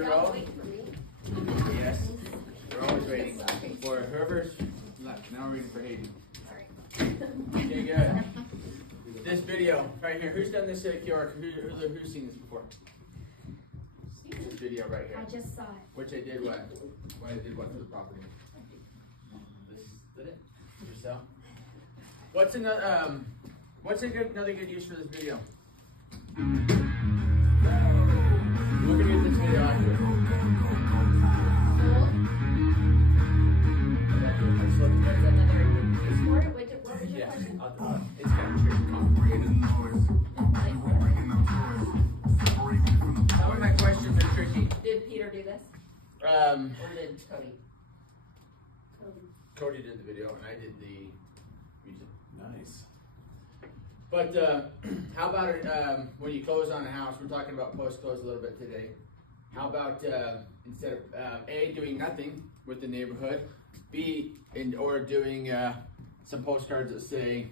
ready to roll? Yes. We're always waiting for whoever's left. Now we're waiting for Hayden. Okay, good. This video right here. Who's done this QR? Who's seen this before? This video right here. I just saw it. Which I did what? When I did what for the property? This did it? Yourself? What's another another good use for this video? We're gonna get this video after. Yeah, it's kind of complicated. Some of my questions are tricky. Did Peter do this? Or did Cody? Cody did the video and I did the music. Nice. But how about it when you close on a house? We're talking about post-close a little bit today. How about instead of A, doing nothing with the neighborhood, B, or doing some postcards that say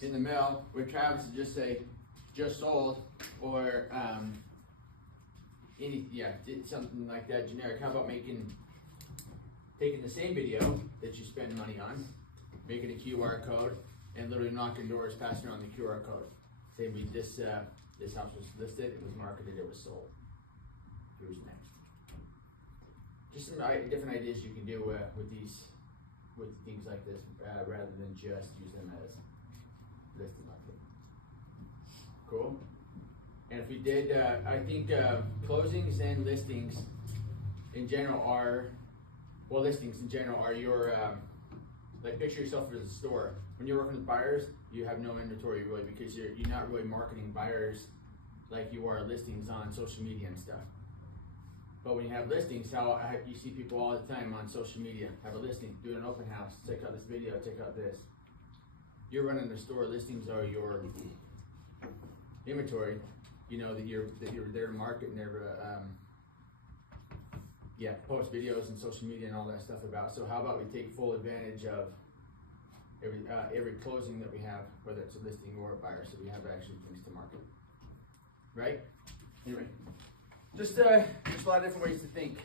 in the mail with Travis to just say just sold, or something like that generic. How about taking the same video that you spend money on, making a QR code, and literally knocking doors, passing around the QR code. Say this house was listed, it was marketed, it was sold. Who's next? Just some different ideas you can do with things like this, rather than just use them as listing market. Cool. And if we did, I think closings and listings in general are, well, listings in general are your, like picture yourself as a store. When you're working with buyers, you have no inventory really, because you're not really marketing buyers like you are listings on social media and stuff. But when you have listings, you see people all the time on social media, have a listing, do an open house, check out this video, check out this. You're running the store, listings are your inventory, you know, that you're there to market and post videos and social media and all that stuff about. So how about we take full advantage of every closing that we have, whether it's a listing or a buyer, so we have actually things to market, right? Anyway, just a lot of different ways to think.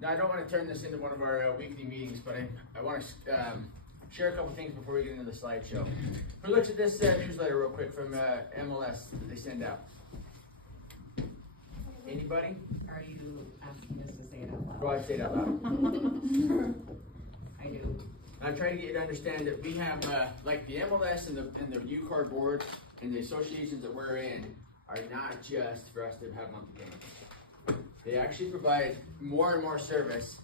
Now, I don't want to turn this into one of our weekly meetings, but I want to share a couple things before we get into the slideshow. Who looks at this newsletter real quick from MLS that they send out? Anybody? Are you asking us to say it out loud? Go ahead, say it out loud. I do. I'm trying to get you to understand that we have, like the MLS and the UCAR boards and the associations that we're in are not just for us to have monthly payments. They actually provide more and more services.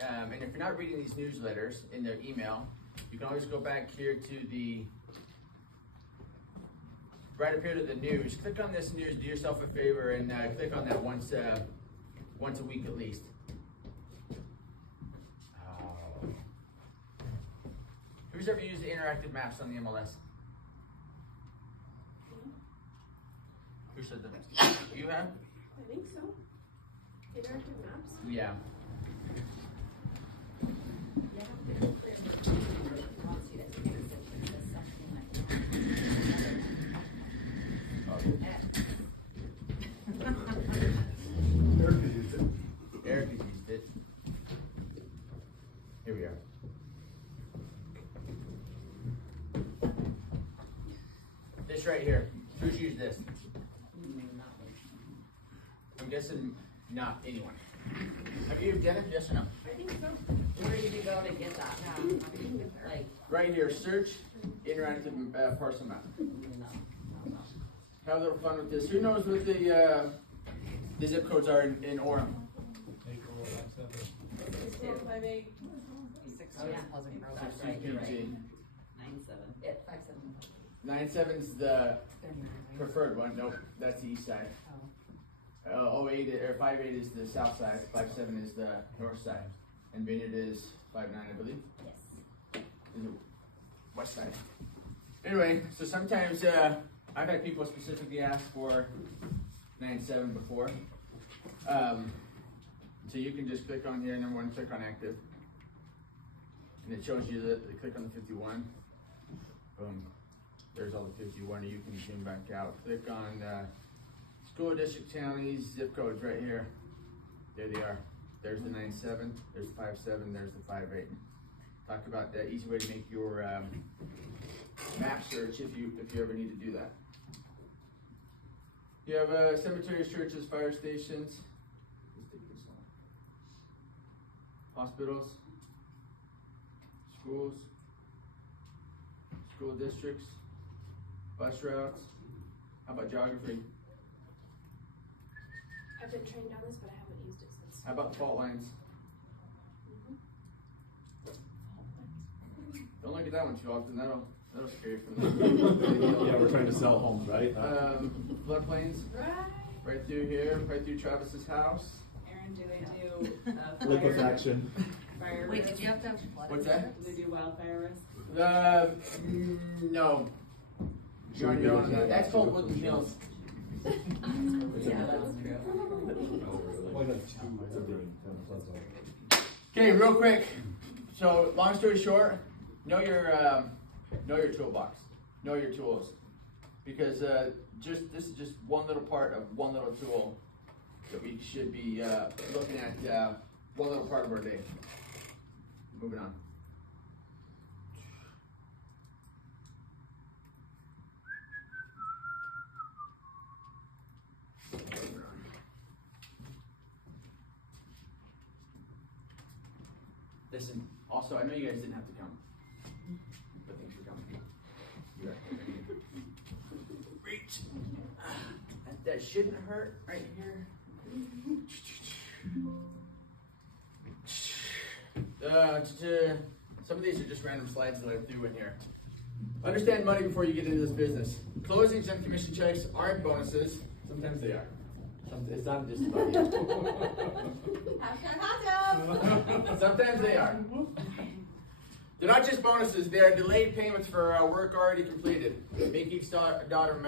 And if you're not reading these newsletters in their email, you can always go back here to right up here to the news. Click on this news, do yourself a favor, and click on that once a week at least. Who's ever used the interactive maps on the MLS? Who said that? You have? I think so. Interactive maps? Yeah. Eric has used it. Here we are. This right here. Who's used this? I'm guessing not anyone. Have you done it? Yes or no? I think so. Where did you go to get that? Like, Right here. Search interactive parcel map. no. Have a little fun with this. Who knows what the zip codes are in Orem? 458. 97's the preferred one. Nope, that's the east side. 08 or 58 is the south side. 57 is the north side, and Vineyard is 59, I believe. Yes. Is the west side. Anyway, so sometimes I've had people specifically ask for 97 before. So you can just click on here, number one, click on active, and it shows you click on the 51. Boom. There's all the 51, or you can zoom back out. Click on School district counties, zip codes right here. There they are. There's the 9-7, there's the 5-7, there's the 5-8. Talk about the easy way to make your map search if you ever need to do that. You have cemeteries, churches, fire stations. Let's take this one. Hospitals, schools, school districts, bus routes. How about geography? I've been trained on this, but I haven't used it since. How about fault lines? Don't look at that one too often. That'll scare you from the Yeah, we're trying to sell homes, right? floodplains, right through here, right through Travis's house. Aaron, do they do fire? Liquefaction. Fire Wait, risk? did you have to have flood? What's that? Do they do wildfire risk? No. You're on your own on that. That's called Woodland Hills. Yeah, that's true. Okay, real quick. So, long story short, know your toolbox, know your tools, because this is just one little part of one little tool that we should be looking at. One little part of our day. Moving on. Listen, also, I know you guys didn't have to come, but thanks for coming. You are reach. That shouldn't hurt right here. Some of these are just random slides that I threw in here. Understand money before you get into this business. Closings and commission checks aren't bonuses. Sometimes they are. It's not just about you. Sometimes they are. They're not just bonuses, they are delayed payments for work already completed. Make each dollar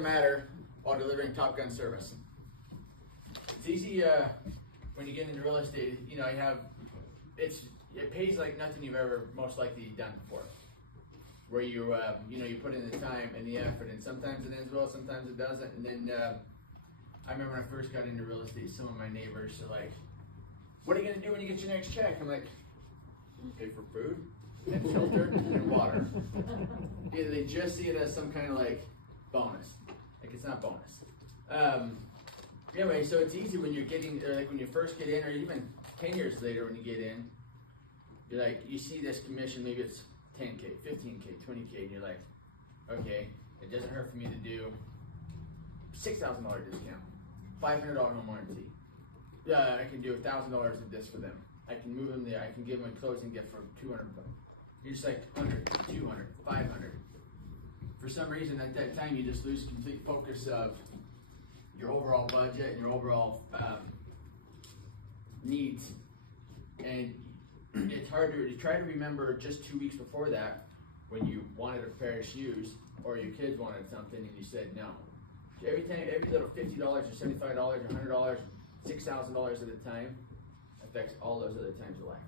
matter while delivering Top Gun service. It's easy when you get into real estate, you know, it pays like nothing you've ever most likely done before. Where you put in the time and the effort, and sometimes it ends well, sometimes it doesn't. And then I remember when I first got into real estate, some of my neighbors are like, "What are you gonna do when you get your next check?" I'm like, "Pay for food and shelter and water." Either they just see it as some kind of like bonus, like it's not bonus. Anyway, so it's easy when you're getting, like when you first get in, or even 10 years later when you get in, you're like, you see this commission, maybe it's 10K, 15K, 20K, and you're like, okay, it doesn't hurt for me to do $6,000 discount, $500 home warranty. I can do $1,000 of this for them. I can move them there. I can give them a closing gift for $200. You're just like 100, 200, 500. For some reason, at that time, you just lose complete focus of your overall budget and your overall needs, and it's hard to try to remember just 2 weeks before that when you wanted a pair of shoes or your kids wanted something and you said no. Every little $50 or $75 or $100, $6,000 at a time affects all those other times of life.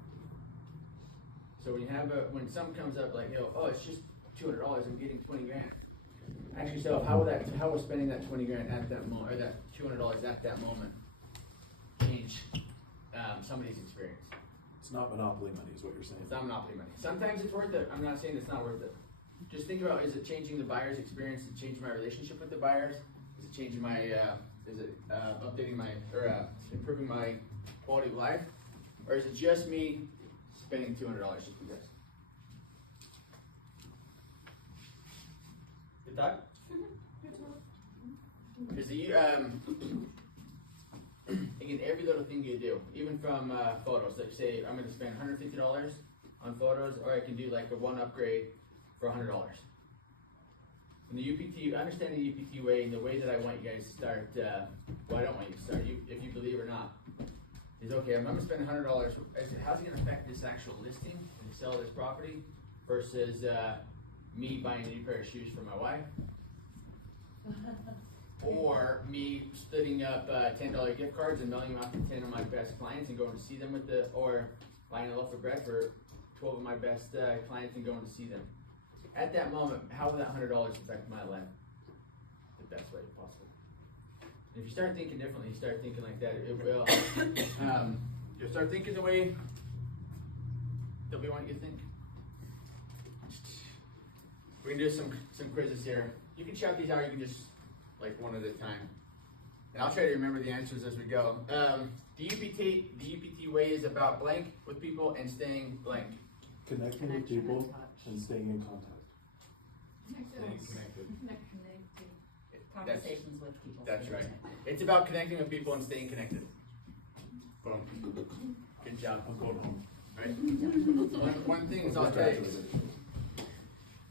So when something comes up like, oh, it's just $200, I'm getting 20 grand. Ask yourself, how will spending that 20 grand at that moment, or that $200 at that moment, change somebody's experience? It's not monopoly money, is what you're saying. It's not monopoly money. Sometimes it's worth it. I'm not saying it's not worth it. Just think about, is it changing the buyer's experience? Is it changing my relationship with the buyers? Is it changing my, updating my, or improving my quality of life? Or is it just me spending $200 just because? Good thought? Because again, every little thing you do, even from photos, like say I'm going to spend $150 on photos, or I can do like a one upgrade for $100. And the UPT, understanding the UPT way, and the way that I want you guys to start, well, I don't want you to start, if you believe or not, is okay, I'm going to spend $100. How's it going to affect this actual listing and the sale of this property versus me buying a new pair of shoes for my wife? Or me splitting up $10 gift cards and mailing them out to 10 of my best clients and going to see them or buying a loaf of bread for 12 of my best clients and going to see them. At that moment, how will that $100 affect my life the best way possible? If you start thinking differently, you start thinking like that, it will. You'll start thinking the way that we want you to think. We're gonna do some quizzes here. You can shout these out, you can just like one at a time. And I'll try to remember the answers as we go. The UPT way is about blank with people and staying blank. Connecting with Connection people and touch. and staying in contact. Conversations with people. That's right. It's about connecting with people and staying connected. Boom. Good job. I'm going home. Right? One thing is all it takes.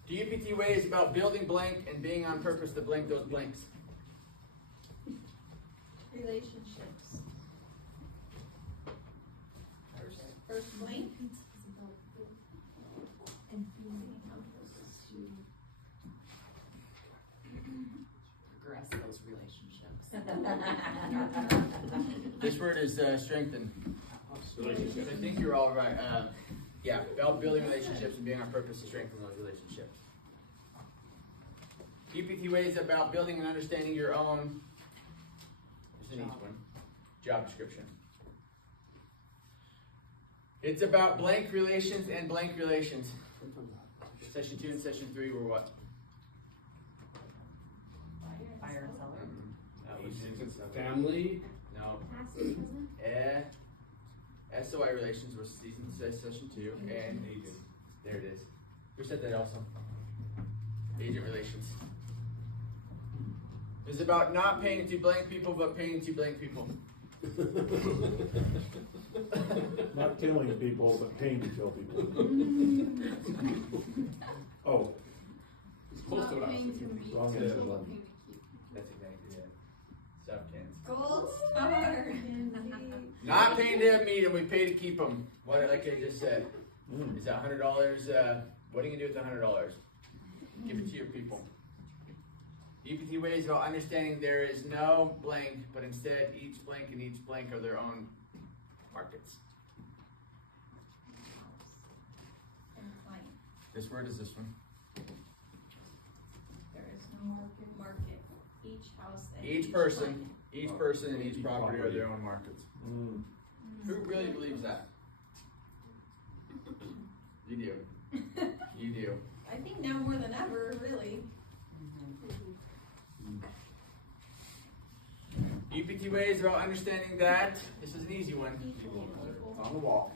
The UPT way is about building blank and being on purpose to blank those blanks. Relationships. First blank. Progress those relationships. This word is strengthen. I think you're all right. Yeah, about building relationships and being on purpose to strengthen those relationships. UPT way is about building and understanding your own. There's an each one. Job description. It's about blank relations and blank relations. Session 2 and session 3 were what? Fire and seller. Family. No. SOI relations was session 2, and there it is. Who said that also? Agent relations. It's about not paying to blank people, but paying to blank people. Not killing people, but paying to kill people. Oh, It's close to what I was thinking. wrong answer. One. That's exactly it. Stop, Kens. Gold star. Not paying to meet them, we pay to keep them. What, like I just said. Is that $100? What are you gonna do with the $100? Give it to your people. UPT way is about understanding there is no blank, but instead each blank and each blank are their own markets. This word is this one. There is no market. Each house. and Each person and each property are their own markets. Who really believes that? You do. You do. I think now more than ever, really. UPT way is about understanding that this is an easy one. It's on the wall.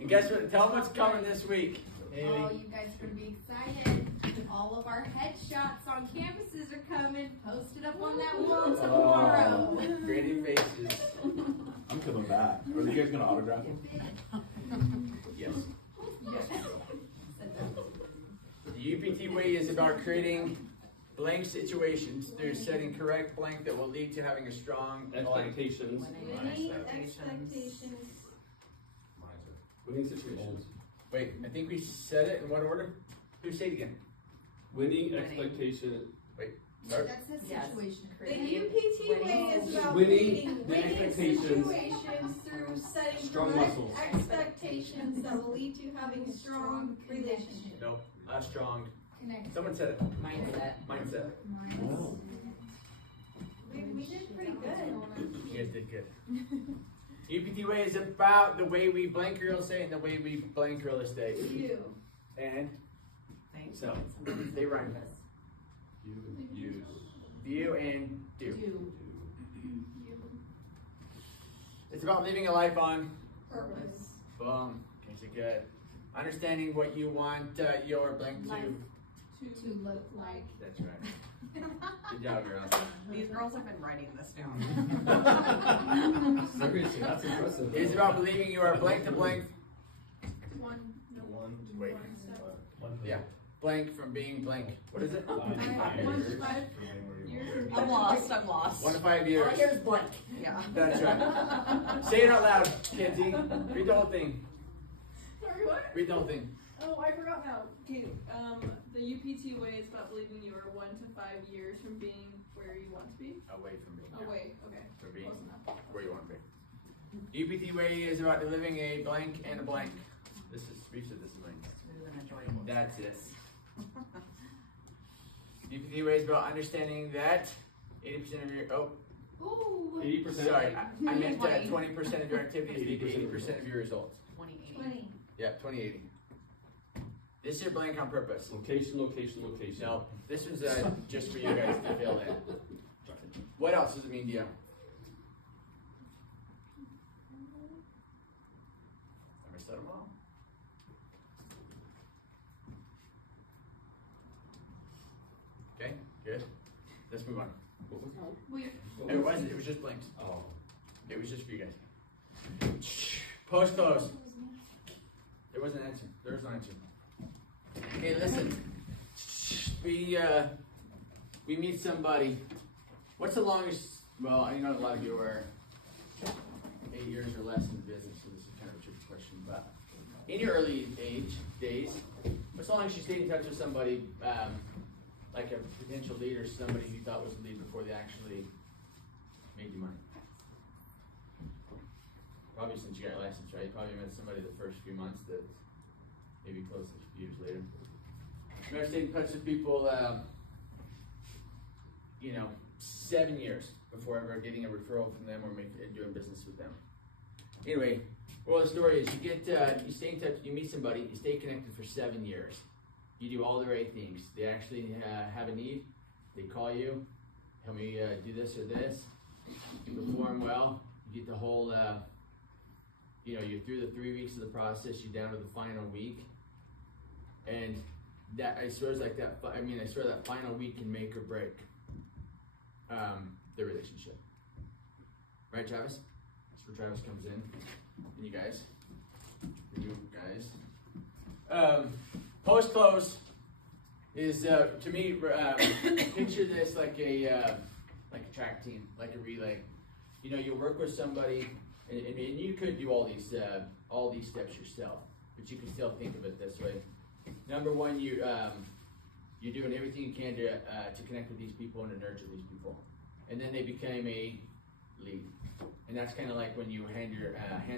And guess what? Tell them what's coming this week. Oh, you guys are gonna be excited. All of our headshots on campuses are coming. Posted up on that wall tomorrow. Pretty faces. I'm coming back. Are you guys gonna autograph them? Yes. The UPT way is about creating blank situations through setting correct blank that will lead to having a strong blank. Expectations. Winning expectations. Winning situations. Wait, I think we said it in what order? Who say it again? Winning expectation. Start. That says Yes. situation The creating. UPT way is about Winning creating the winning expectations. situations through setting Strong correct muscles. expectations that will lead to having strong relationships. No, a strong. Connect. Someone said it. Mindset. Mindset. Wow. We did pretty good. You guys did good. UPT way is about the way we blank real estate and the way we blank real estate. You. And Thanks. so they rhyme. Use. View and do. Do. It's about living a life on Purpose. boom. Okay, so good. Understanding what you want your blank to. Life. To look like. That's right. Good job, girls. These girls have been writing this down. Seriously, that's impressive. It's about believing you are blank to blank. One. No. Wait. One step. Yeah. Blank from being blank. What is it? 1 to 5 years. I'm lost. I'm lost. 1 to 5 years. Oh, here's blank. Yeah. That's right. Say it out loud, Kenzie. Read the whole thing. Sorry, what? Read the whole thing. Oh, I forgot now. Okay, the UPT way is about believing you are 1 to 5 years from being where you want to be. Away from being. yeah. Away, okay. From being Close enough. where you want to be. UPT way is about living a blank and a blank. This is, we said this is blank. Smooth and enjoyable. That's it. UPT way is about understanding that 80% of your, oh, Ooh, 80%. sorry, I meant 20. 20% of your activities lead to 80% of your results. 2080. 20. Yeah, 2080. This here blank on purpose. Location, location, location. No, this was just for you guys to fill in. What else does it mean to you? Have I said them all? Okay, good. Let's move on. What was that? Wait, It was just blanks. Oh. It was just for you guys. Post close. There was an answer. There was no answer. Hey, listen. We meet somebody. What's the longest? Well, I know a lot of you are 8 years or less in the business, so this is kind of a tricky question. But in your early age days, what's the longest you stayed in touch with somebody, like a potential lead or somebody you thought was a lead before they actually made you money? Probably since you got your license, right? You probably met somebody the first few months that maybe close a few years later. Remember staying in touch with people, 7 years before ever getting a referral from them or doing business with them. Anyway, well, the story is you stay in touch, you meet somebody, you stay connected for 7 years. You do all the right things. They actually have a need. They call you, help me do this or this. You perform well. You get the whole, you're through the 3 weeks of the process. You're down to the final week, and that I swear that final week can make or break the relationship. Right, Travis? That's where Travis comes in, and you guys. Post close is to me. Picture this like a track team, like a relay. You work with somebody, and you could do all these steps yourself, but you can still think of it this way. Number one, you're doing everything you can to connect with these people and to nurture these people, and then they became a lead, and that's kind of like when you hand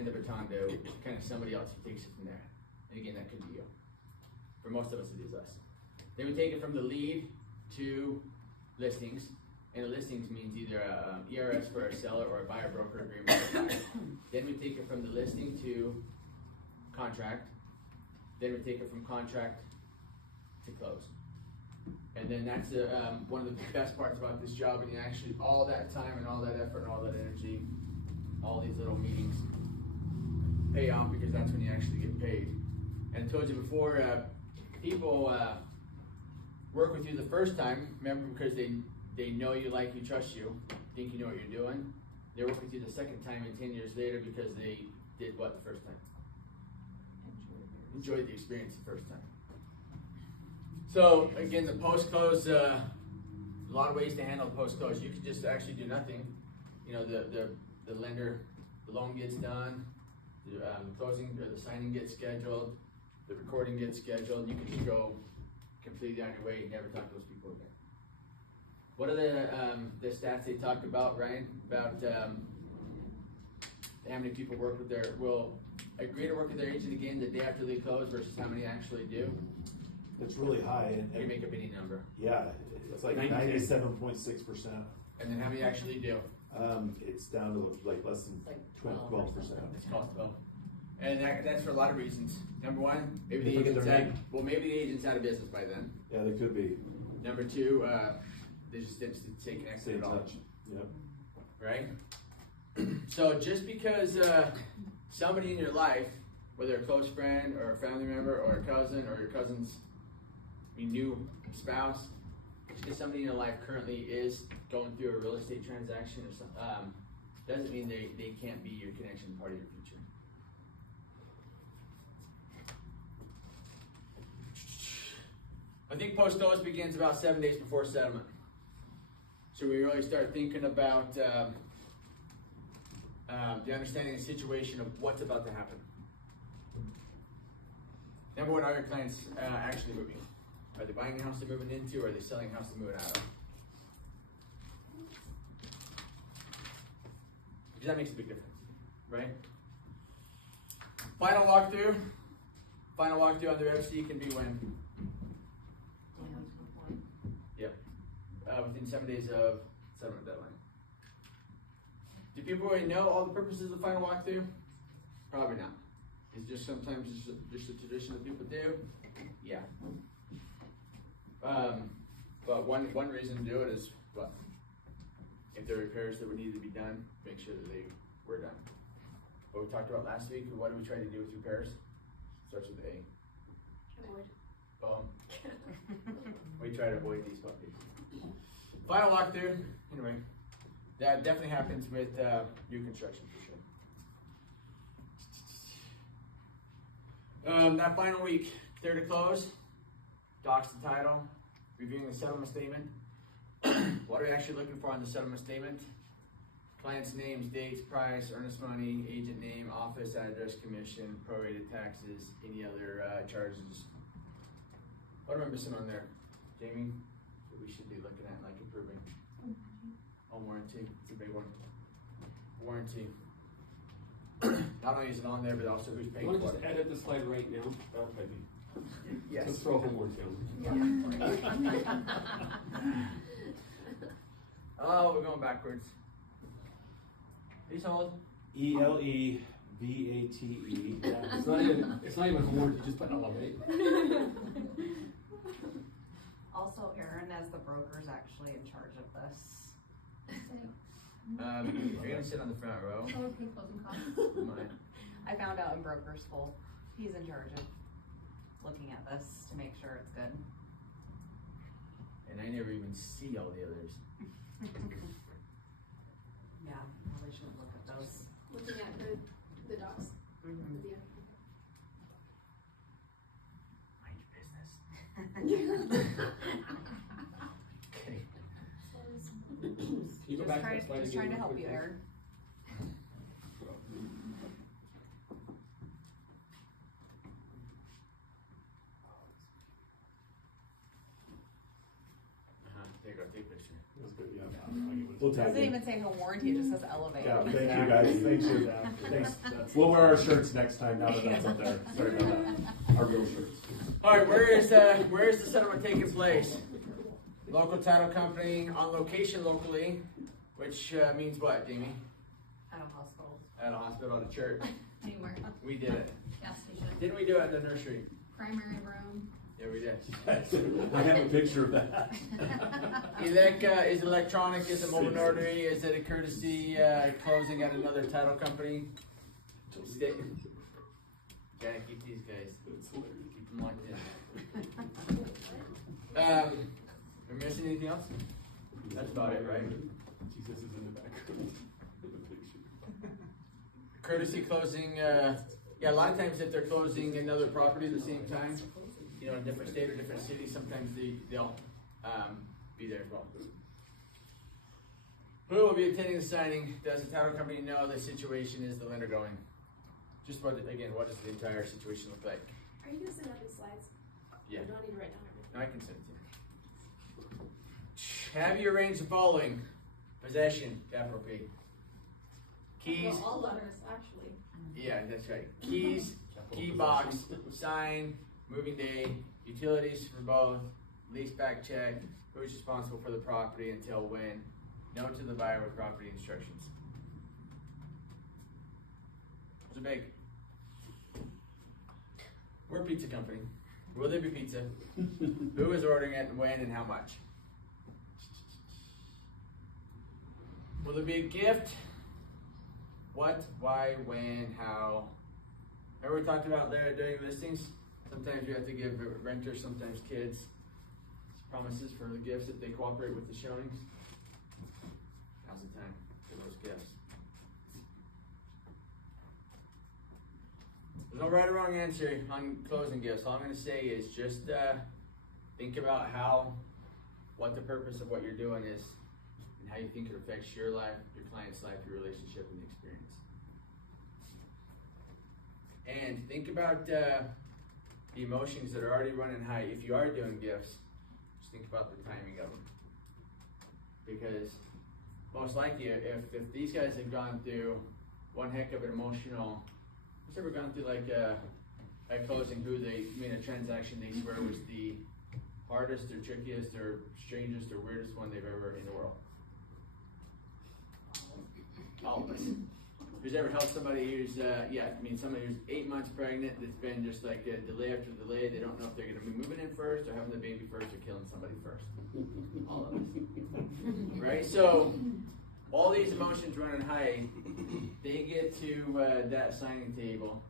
the baton to kind of somebody else who takes it from there. And again, that could be you. For most of us, it is us. Then we take it from the lead to listings, and the listings means either a ERS for a seller or a buyer broker agreement for a buyer. Then we take it from the listing to contract. Then we take it from contract to close. And then that's one of the best parts about this job, and actually all that time and all that effort and all that energy, all these little meetings pay off because that's when you actually get paid. And I told you before, people work with you the first time, remember, because they know you, like you, trust you, think you know what you're doing. They work with you the second time and 10 years later because they did what the first time? Enjoyed the experience the first time. So again, the post-close, a lot of ways to handle the post-close. You can just actually do nothing. The lender, the loan gets done, the closing or the signing gets scheduled, the recording gets scheduled. You can just go completely on your way and never talk to those people again. What are the stats they talk about, Ryan? About how many people will agree to work with their agent again the day after they close versus how many actually do? It's really high. You can make up any number. Yeah, it's like 97.6%. And then how many actually do? It's down to like less than 12%. It's called 12. And that's for a lot of reasons. Number one, maybe They the forget agent's their name. maybe the agent's out of business by then. Yeah, they could be. Number two, they just didn't stay Stay connected in at all. touch. Yep. Right? So just because somebody in your life, whether a close friend or a family member or a cousin or your cousin's new spouse, just because somebody in your life currently is going through a real estate transaction or something, doesn't mean they can't be your connection, part of your future. I think post-close begins about 7 days before settlement. So we really start thinking about the understanding the situation of what's about to happen. Number one, are your clients actually moving? Are they buying a house they're moving into, or are they selling a house they're moving out of? Because that makes a big difference, right? Final walkthrough on their FC can be when? Yep. Within 7 days of settlement deadline. Do people really know all the purposes of the final walkthrough? Probably not. It's just sometimes it's just a tradition that people do. Yeah. But one reason to do it is what? If there are repairs that would need to be done, make sure that they were done. What we talked about last week, what do we try to do with repairs? Starts with A. Avoid. Boom. We try to avoid these puppies. Final walkthrough, anyway, that definitely happens with new construction for sure. That final week, clear to close, docs the title, reviewing the settlement statement. What are we actually looking for on the settlement statement? Client's names, dates, price, earnest money, agent name, office, address, commission, prorated taxes, any other charges. What am I missing on there, Jamie? That we should be looking at, like improving. Oh, warranty, it's a big one. Warranty. Not only is it on there, but also who's You paying wanna for just it. edit the slide right now? That would probably be, Yes. just throw homework down. Oh, we're going backwards. Please hold. ELEVATE. It's not even homework, you just put elevate. Also, Erin, as the broker, is actually in charge of this. You're gonna sit on the front row. Mine. I found out in broker school, he's in charge of looking at this to make sure it's good. And I never even see all the others. Yeah, probably shouldn't look at those. Looking at the docs. Mm-hmm. Yeah. Mind your business. Okay. Can you go Just back to trying, that slide just again trying to real help quick, you, please? Erin. There you go, take a picture. That's good, yeah. We'll It tag doesn't you. even say no warranty, it just says elevate. Yeah, thank you guys, thanks. We'll wear our shirts next time now that that's up there. Sorry about that. Our real shirts. Alright, where is the settlement taking place? Local title company on location locally, which means what, Jamie? At a hospital. At a hospital, at a church. Anywhere. We did it. Gas station. Didn't we do it at the nursery? Primary room. Yeah, we did. I have a picture of that. Is it electronic? Is it mobile notary? Is it a courtesy closing at another title company? Gotta keep these guys. Keep them locked in. Are we missing anything else? That's about it, right? Jesus is in the background. Courtesy closing, yeah, a lot of times if they're closing another property at the same time, you know, in a different state or different city, sometimes they'll be there as well. Who will be attending the signing? Does the title company know the situation is the lender going? Just what does the entire situation look like? Are you gonna send out these slides? Yeah. Or do I need to write down everything? No, I can send it to you. Have you arranged the following? Possession, capital P. Keys. Well, all letters, actually. Yeah, that's right. Keys, key box, sign, moving day, utilities for both, lease back check, who's responsible for the property until when, note to the buyer with property instructions. Those are big. We're a pizza company. Will there be pizza? Who is ordering it and when and how much? Will there be a gift? What, why, when, how? Remember we talked about there during listings? Sometimes you have to give renters, sometimes kids, promises for the gifts if they cooperate with the showings. Now's the time for those gifts. There's no right or wrong answer on closing gifts. All I'm going to say is just think about what the purpose of what you're doing is, and how you think it affects your life, your client's life, your relationship, and the experience. And think about the emotions that are already running high. If you are doing gifts, just think about the timing of them. Because most likely, if these guys have gone through one heck of an emotional, who's ever gone through like a closing who they made a transaction they swear was the hardest or trickiest or strangest or weirdest one they've ever in the world. All of us. Who's ever helped somebody who's, somebody who's 8 months pregnant, that's been just like a delay after delay, they don't know if they're gonna be moving in first, or having the baby first, or killing somebody first. All of us. Right? So, all these emotions running high, they get to that signing table.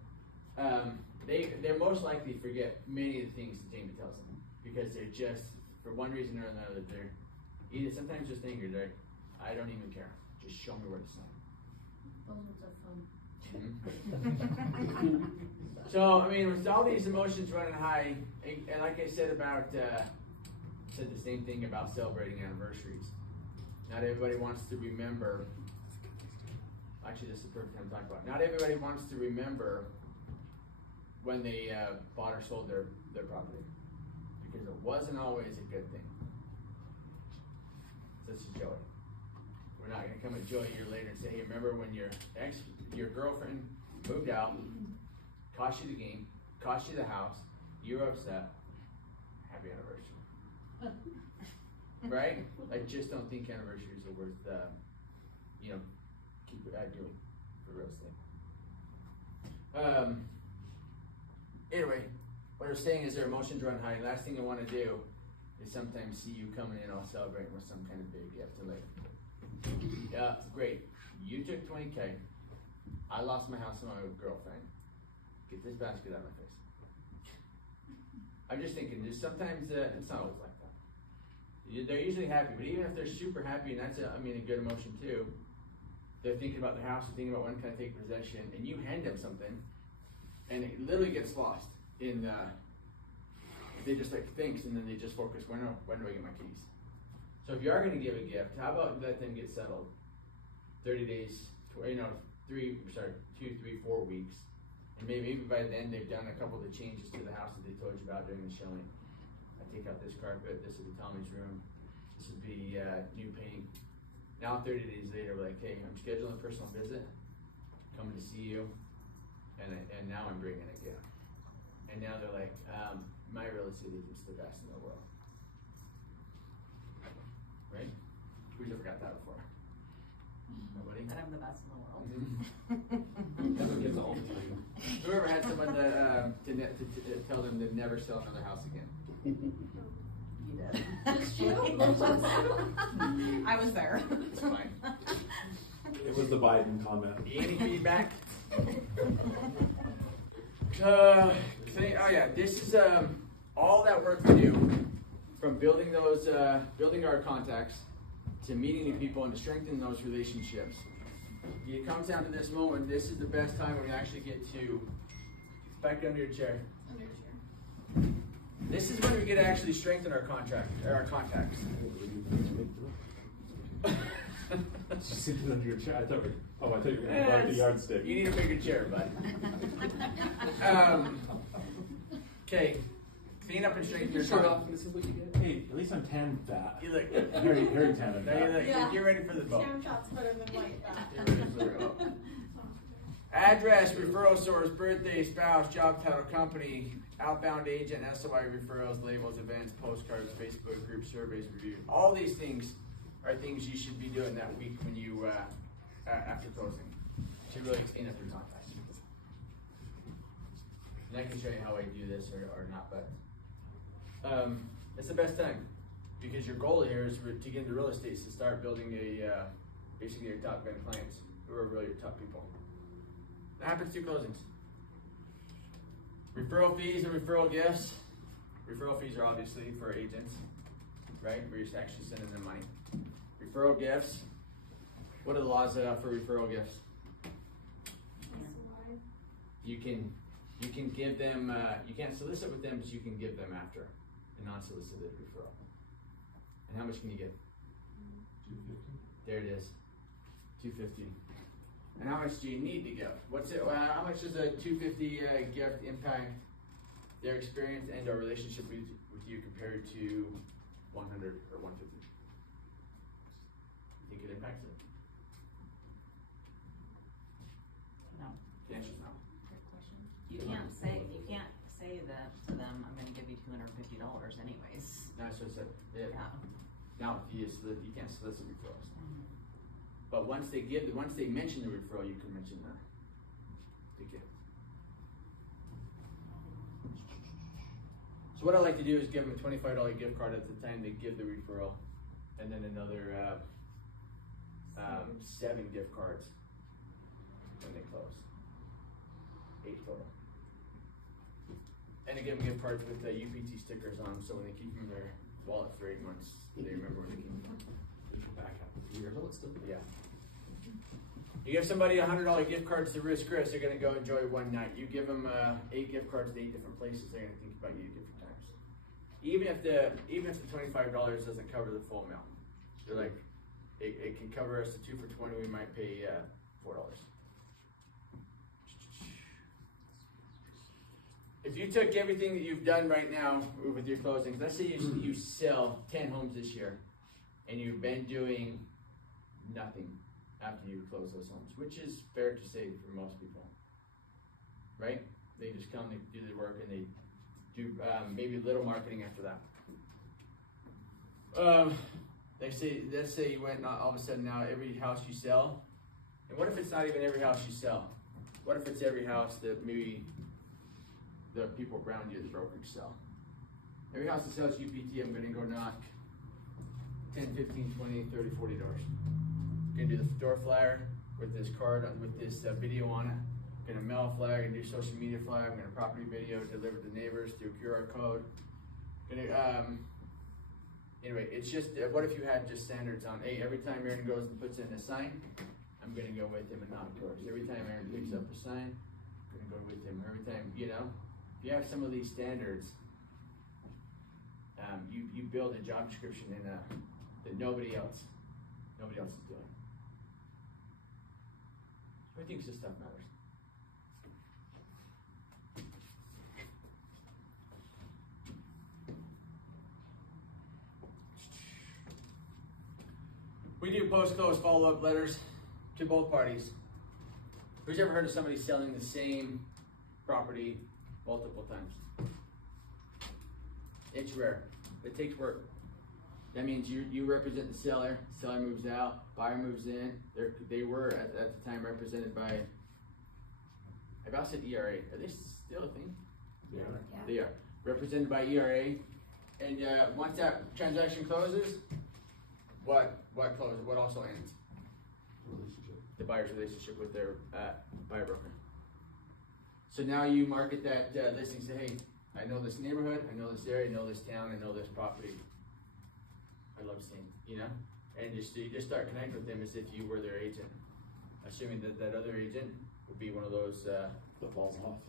They're most likely to forget many of the things that Jamie tells them, because they're just, for one reason or another, they're either sometimes just angry, they're like, I don't even care, just show me where to sign. Those ones are fun. So, I mean, with all these emotions running high, and like I said about, said the same thing about celebrating anniversaries. Not everybody wants to remember, actually this is the perfect time to talk about it. Not everybody wants to remember when they bought or sold their property, because it wasn't always a good thing. So this is Joey. We're not gonna come at Joey a year later and say, hey, remember when your girlfriend moved out, cost you the game, cost you the house, you were upset, happy anniversary. Right? I just don't think anniversaries are worth, keep doing for real estate. Anyway, what I was saying is their emotions run high. Last thing I want to do is sometimes see you coming in all celebrating with some kind of big gift. To like, yeah, great. You took 20K. I lost my house and my girlfriend. Get this basket out of my face. I'm just thinking, just sometimes it's not always like that. They're usually happy, but even if they're super happy, and that's a good emotion too, they're thinking about the house, they're thinking about when can I take possession, and you hand them something, and it literally gets lost in, they just like thinks, and then they just focus, when do I get my keys? So if you are gonna give a gift, how about let them get settled 30 days, 2, 3, 4 weeks, and maybe by then they've done a couple of the changes to the house that they told you about during the showing. I take out this carpet, this is the Tommy's room, this would be new paint. Now 30 days later, we're like, hey, I'm scheduling a personal visit, coming to see you, and now I'm bringing a gift. And now they're like, my real estate agent's the best in the world. Right? Who's ever got that before? Nobody? That I'm the best in the world. That's what gets all the time. Whoever had someone to tell them to never sell another house again? You did. Just you? I was there. It's fine. It was the Biden comment. Any feedback? This is all that work we do, from building our contacts, to meeting new people, and to strengthening those relationships. It comes down to this moment. This is the best time when we actually get to back under your chair. Under your chair. This is when we get to actually strengthen our contacts. Just sitting under your chair. I thought you were going to borrow the yardstick. You need a bigger chair, bud. Okay, clean up and straighten your Shirt contacts. off, and this is what you get. Hey, at least I'm tan fat. You look. Harry tan and Now you fat. look. Yeah. You're ready for the vote. Cam shot's better than white fat. You're ready for the vote. Address, referral source, birthday, spouse, job title, company, outbound agent, SOI referrals, labels, events, postcards, Facebook group, surveys, reviews. All these things are things you should be doing that week when you, after closing, to really clean up your contacts. And I can show you how I do this or not, but it's the best time, because your goal here is to get into real estate, is to start building basically your top 10 clients, who are really your top people. That happens through closings. Referral fees and referral gifts. Referral fees are obviously for agents, right? Where you're actually sending them money. Referral gifts. What are the laws for referral gifts? You can give them. You can't solicit with them, but you can give them after a non-solicited referral. And how much can you give? $250. There it is. $250. And how much do you need to give? What's it? How much does a $250 gift impact their experience and our relationship with you compared to $100 or $150? Think it impacts it? No. The answer's no. You can't say that to them, I'm gonna give you $250 anyways. That's what I said. Yeah. Yeah. Now, you can't solicit referrals. But once they mention the referral, you can mention the gift. So what I like to do is give them a $25 gift card at the time they give the referral, and then another 7 gift cards when they close. 8 total. And I give them gift cards with UPT stickers on them, so when they keep them in their wallet for 8 months, they remember where they came from. Back up. Years old still. Yeah. You give somebody a $100 gift card to Risk Chris, they're gonna go enjoy one night. You give them 8 gift cards to 8 different places, they're gonna think about you different times. Even if the $25 doesn't cover the full meal, they're like, it can cover us the 2 for $20. We might pay $4. If you took everything that you've done right now with your closings, let's say you sell 10 homes this year, and you've been doing nothing after you close those homes, which is fair to say for most people, right? They just come, they do the work, and they do maybe little marketing after that. Let's say you went all of a sudden now every house you sell, and what if it's not even every house you sell? What if it's every house that maybe the people around you, the brokerage, sell? Every house that sells UPT, I'm gonna go knock 10, 15, 20, 30, $40. Gonna do the door flyer with this card, with this video on it. Gonna mail a flyer, gonna do social media flyer, I'm gonna property video, deliver to neighbors through QR code. Gonna, anyway, it's just, what if you had just standards on, hey, every time Aaron goes and puts in a sign, I'm gonna go with him and knock doors. Every time Aaron picks up a sign, I'm gonna go with him. Every time, you know, if you have some of these standards, you build a job description in that nobody else is doing. I think this stuff matters. We do post-close follow-up letters to both parties. Who's ever heard of somebody selling the same property multiple times? It's rare. It takes work. That means you represent the seller moves out, buyer moves in. They were at the time represented by, I about said ERA. Are they still a thing? Yeah. They are. Represented by ERA. And once that transaction closes, what closes? What also ends? Relationship. The buyer's relationship with their buyer broker. So now you market that listing, say, hey, I know this neighborhood, I know this area, I know this town, I know this property. I love seeing, you know? And you just start connecting with them as if you were their agent. Assuming that other agent will be one of those That falls off,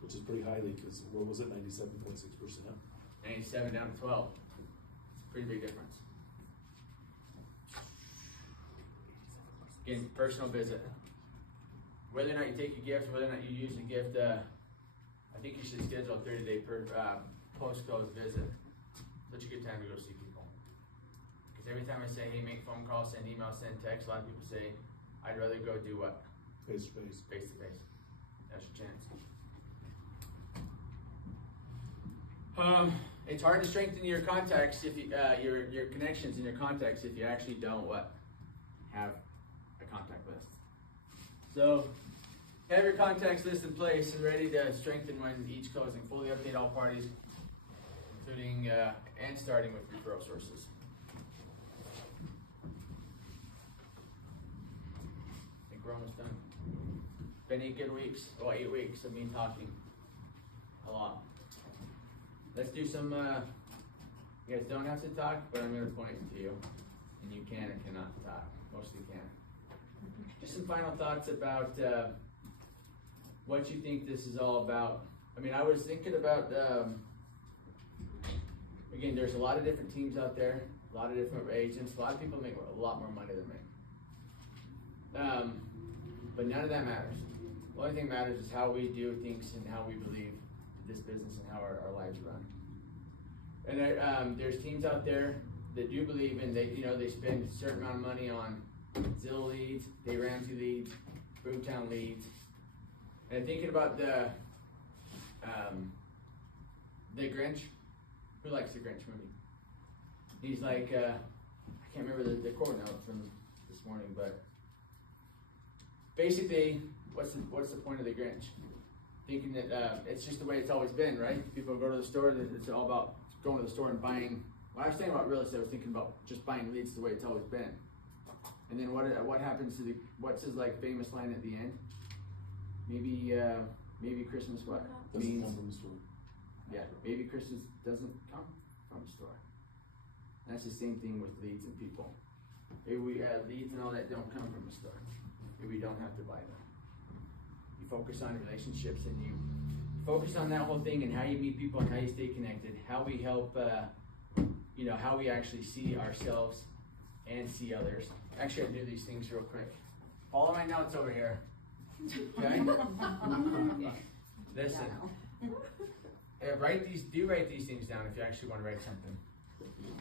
Which is pretty highly, because what was it, 97.6%? 97 down to 12. It's a pretty big difference. Again, personal visit. Whether or not you take a gift, whether or not you use a gift, I think you should schedule a 30-day post-close visit. Such a good time to go see people. Because every time I say, hey, make phone calls, send emails, send texts, a lot of people say, I'd rather go do what? Face to face. Face to face. That's your chance. It's hard to strengthen your contacts if you, your connections and your contacts if you actually don't have a contact list. So have your contacts list in place and ready to strengthen when each closing. Fully update all parties, including and starting with referral sources. I think we're almost done. Been 8 good weeks. Well, 8 weeks of me talking a lot. Let's do some, you guys don't have to talk, but I'm going to point to you. And you can or cannot talk. Mostly can. Just some final thoughts about what you think this is all about. I mean, I was thinking about, again, there's a lot of different teams out there, a lot of different agents. A lot of people make a lot more money than me. But none of that matters. The only thing that matters is how we do things and how we believe this business and how our lives run. And there's teams out there that do believe in, they spend a certain amount of money on Zillow leads, Dave Ramsey leads, Boomtown leads. And thinking about the Grinch. Who likes the Grinch movie? He's like, I can't remember the quote now from this this morning, but basically, what's the point of the Grinch? Thinking that it's just the way it's always been, right? People go to the store, it's all about going to the store and buying. When I was thinking about real estate, I was thinking about just buying leads the way it's always been. And then what happens to what's his like famous line at the end? Maybe Christmas what? Doesn't means come from the store. yeah, maybe Christmas doesn't come from the store. And that's the same thing with leads and people. Maybe we leads and all that don't come from the store. Maybe we don't have to buy them. You focus on relationships and you focus on that whole thing and how you meet people and how you stay connected, how we help, how we actually see ourselves and see others. Actually, I'll do these things real quick. Follow my notes over here. Okay? Listen. Write these things down if you actually want to write something.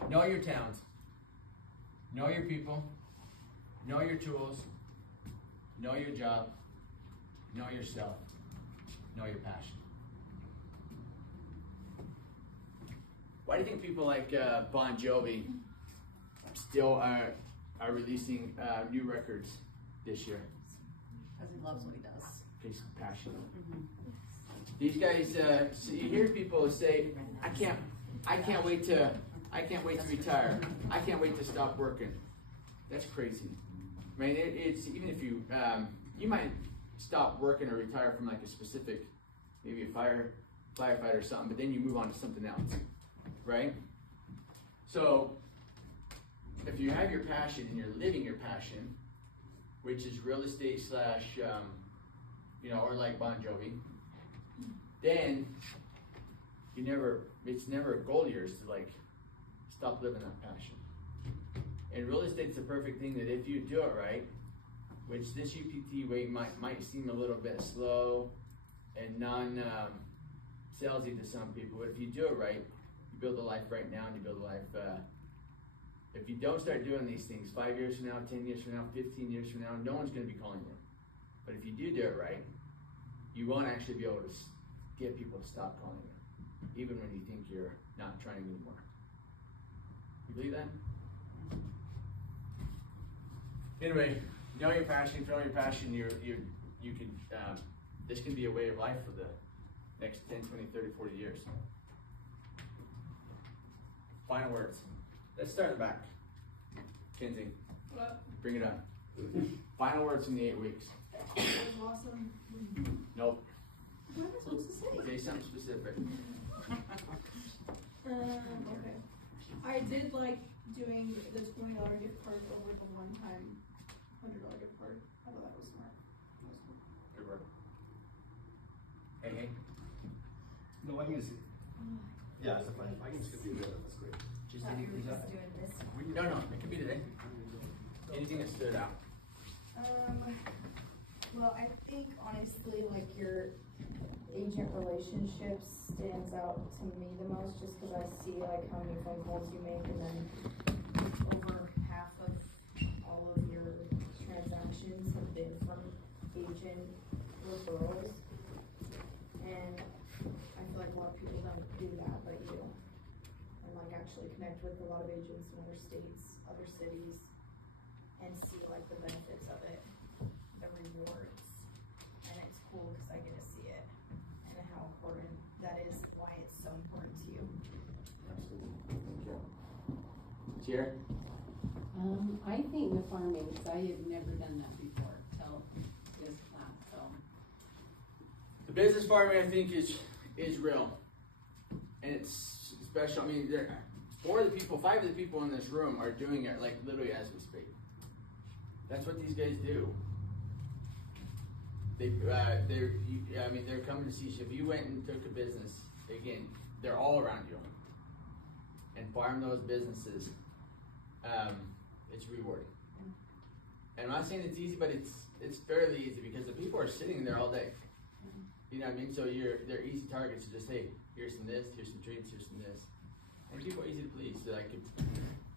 Know your towns. Know your people. Know your tools. Know your job. Know yourself. Know your passion. Why do you think people like Bon Jovi still are releasing new records this year? Because he loves what he does. He's passionate. These guys, so you hear people say, I can't wait to retire. I can't wait to stop working. That's crazy. I mean, it's even if you might stop working or retire from like a specific, maybe a firefighter or something, but then you move on to something else, right? So if you have your passion and you're living your passion, which is real estate / or like Bon Jovi, then it's never a goal of yours to like stop living that passion. And real estate's the perfect thing that if you do it right, which this UPT way might seem a little bit slow and salesy to some people, but if you do it right, you build a life right now and you build a life. If you don't start doing these things 5 years from now, 10 years from now, 15 years from now, no one's going to be calling you. But if you do it right, you won't actually be able to get people to stop calling you, even when you think you're not trying anymore. You believe that? Anyway, know your passion. If you know your passion, you can. This can be a way of life for the next 10, 20, 30, 40 years. Final words. Let's start in the back. Kenzie, What? bring it up. Final words from the 8 weeks. That was awesome. Nope. What am I supposed to say? Say something specific. Okay. I did like doing the $20 gift card over the one-time $100 gift card. I thought that was smart. That was cool. Good work. Hey. No, I can just. Yeah, it's fine. I can just do that. That's great. Just Thought we anything. were just doing this. No, it can be today. Anything that stood out. Well, I think honestly, like your agent relationships stands out to me the most, just because I see like how many phone calls you make, and then over half of all of your transactions have been from agent referrals, and I feel like a lot of people don't do that, but you do, and like actually connect with a lot of agents in other states, other cities, and see like the benefits of it, the rewards, and it's cool because I get to see it and how important that is, why it's so important to you. Chair? I think the farming, because I had never done that before, till this class, so. The business farming, I think, is real, and it's special. I mean, 5 of the people in this room are doing it like literally as we speak. That's what these guys do. They're coming to see you. If you went and took a business, again, they're all around you, and farm those businesses. It's rewarding. And I'm not saying it's easy, but it's fairly easy because the people are sitting there all day. You know what I mean? So they're easy targets to just, hey, here's some this, here's some treats, here's some this. And people are easy to please. So like if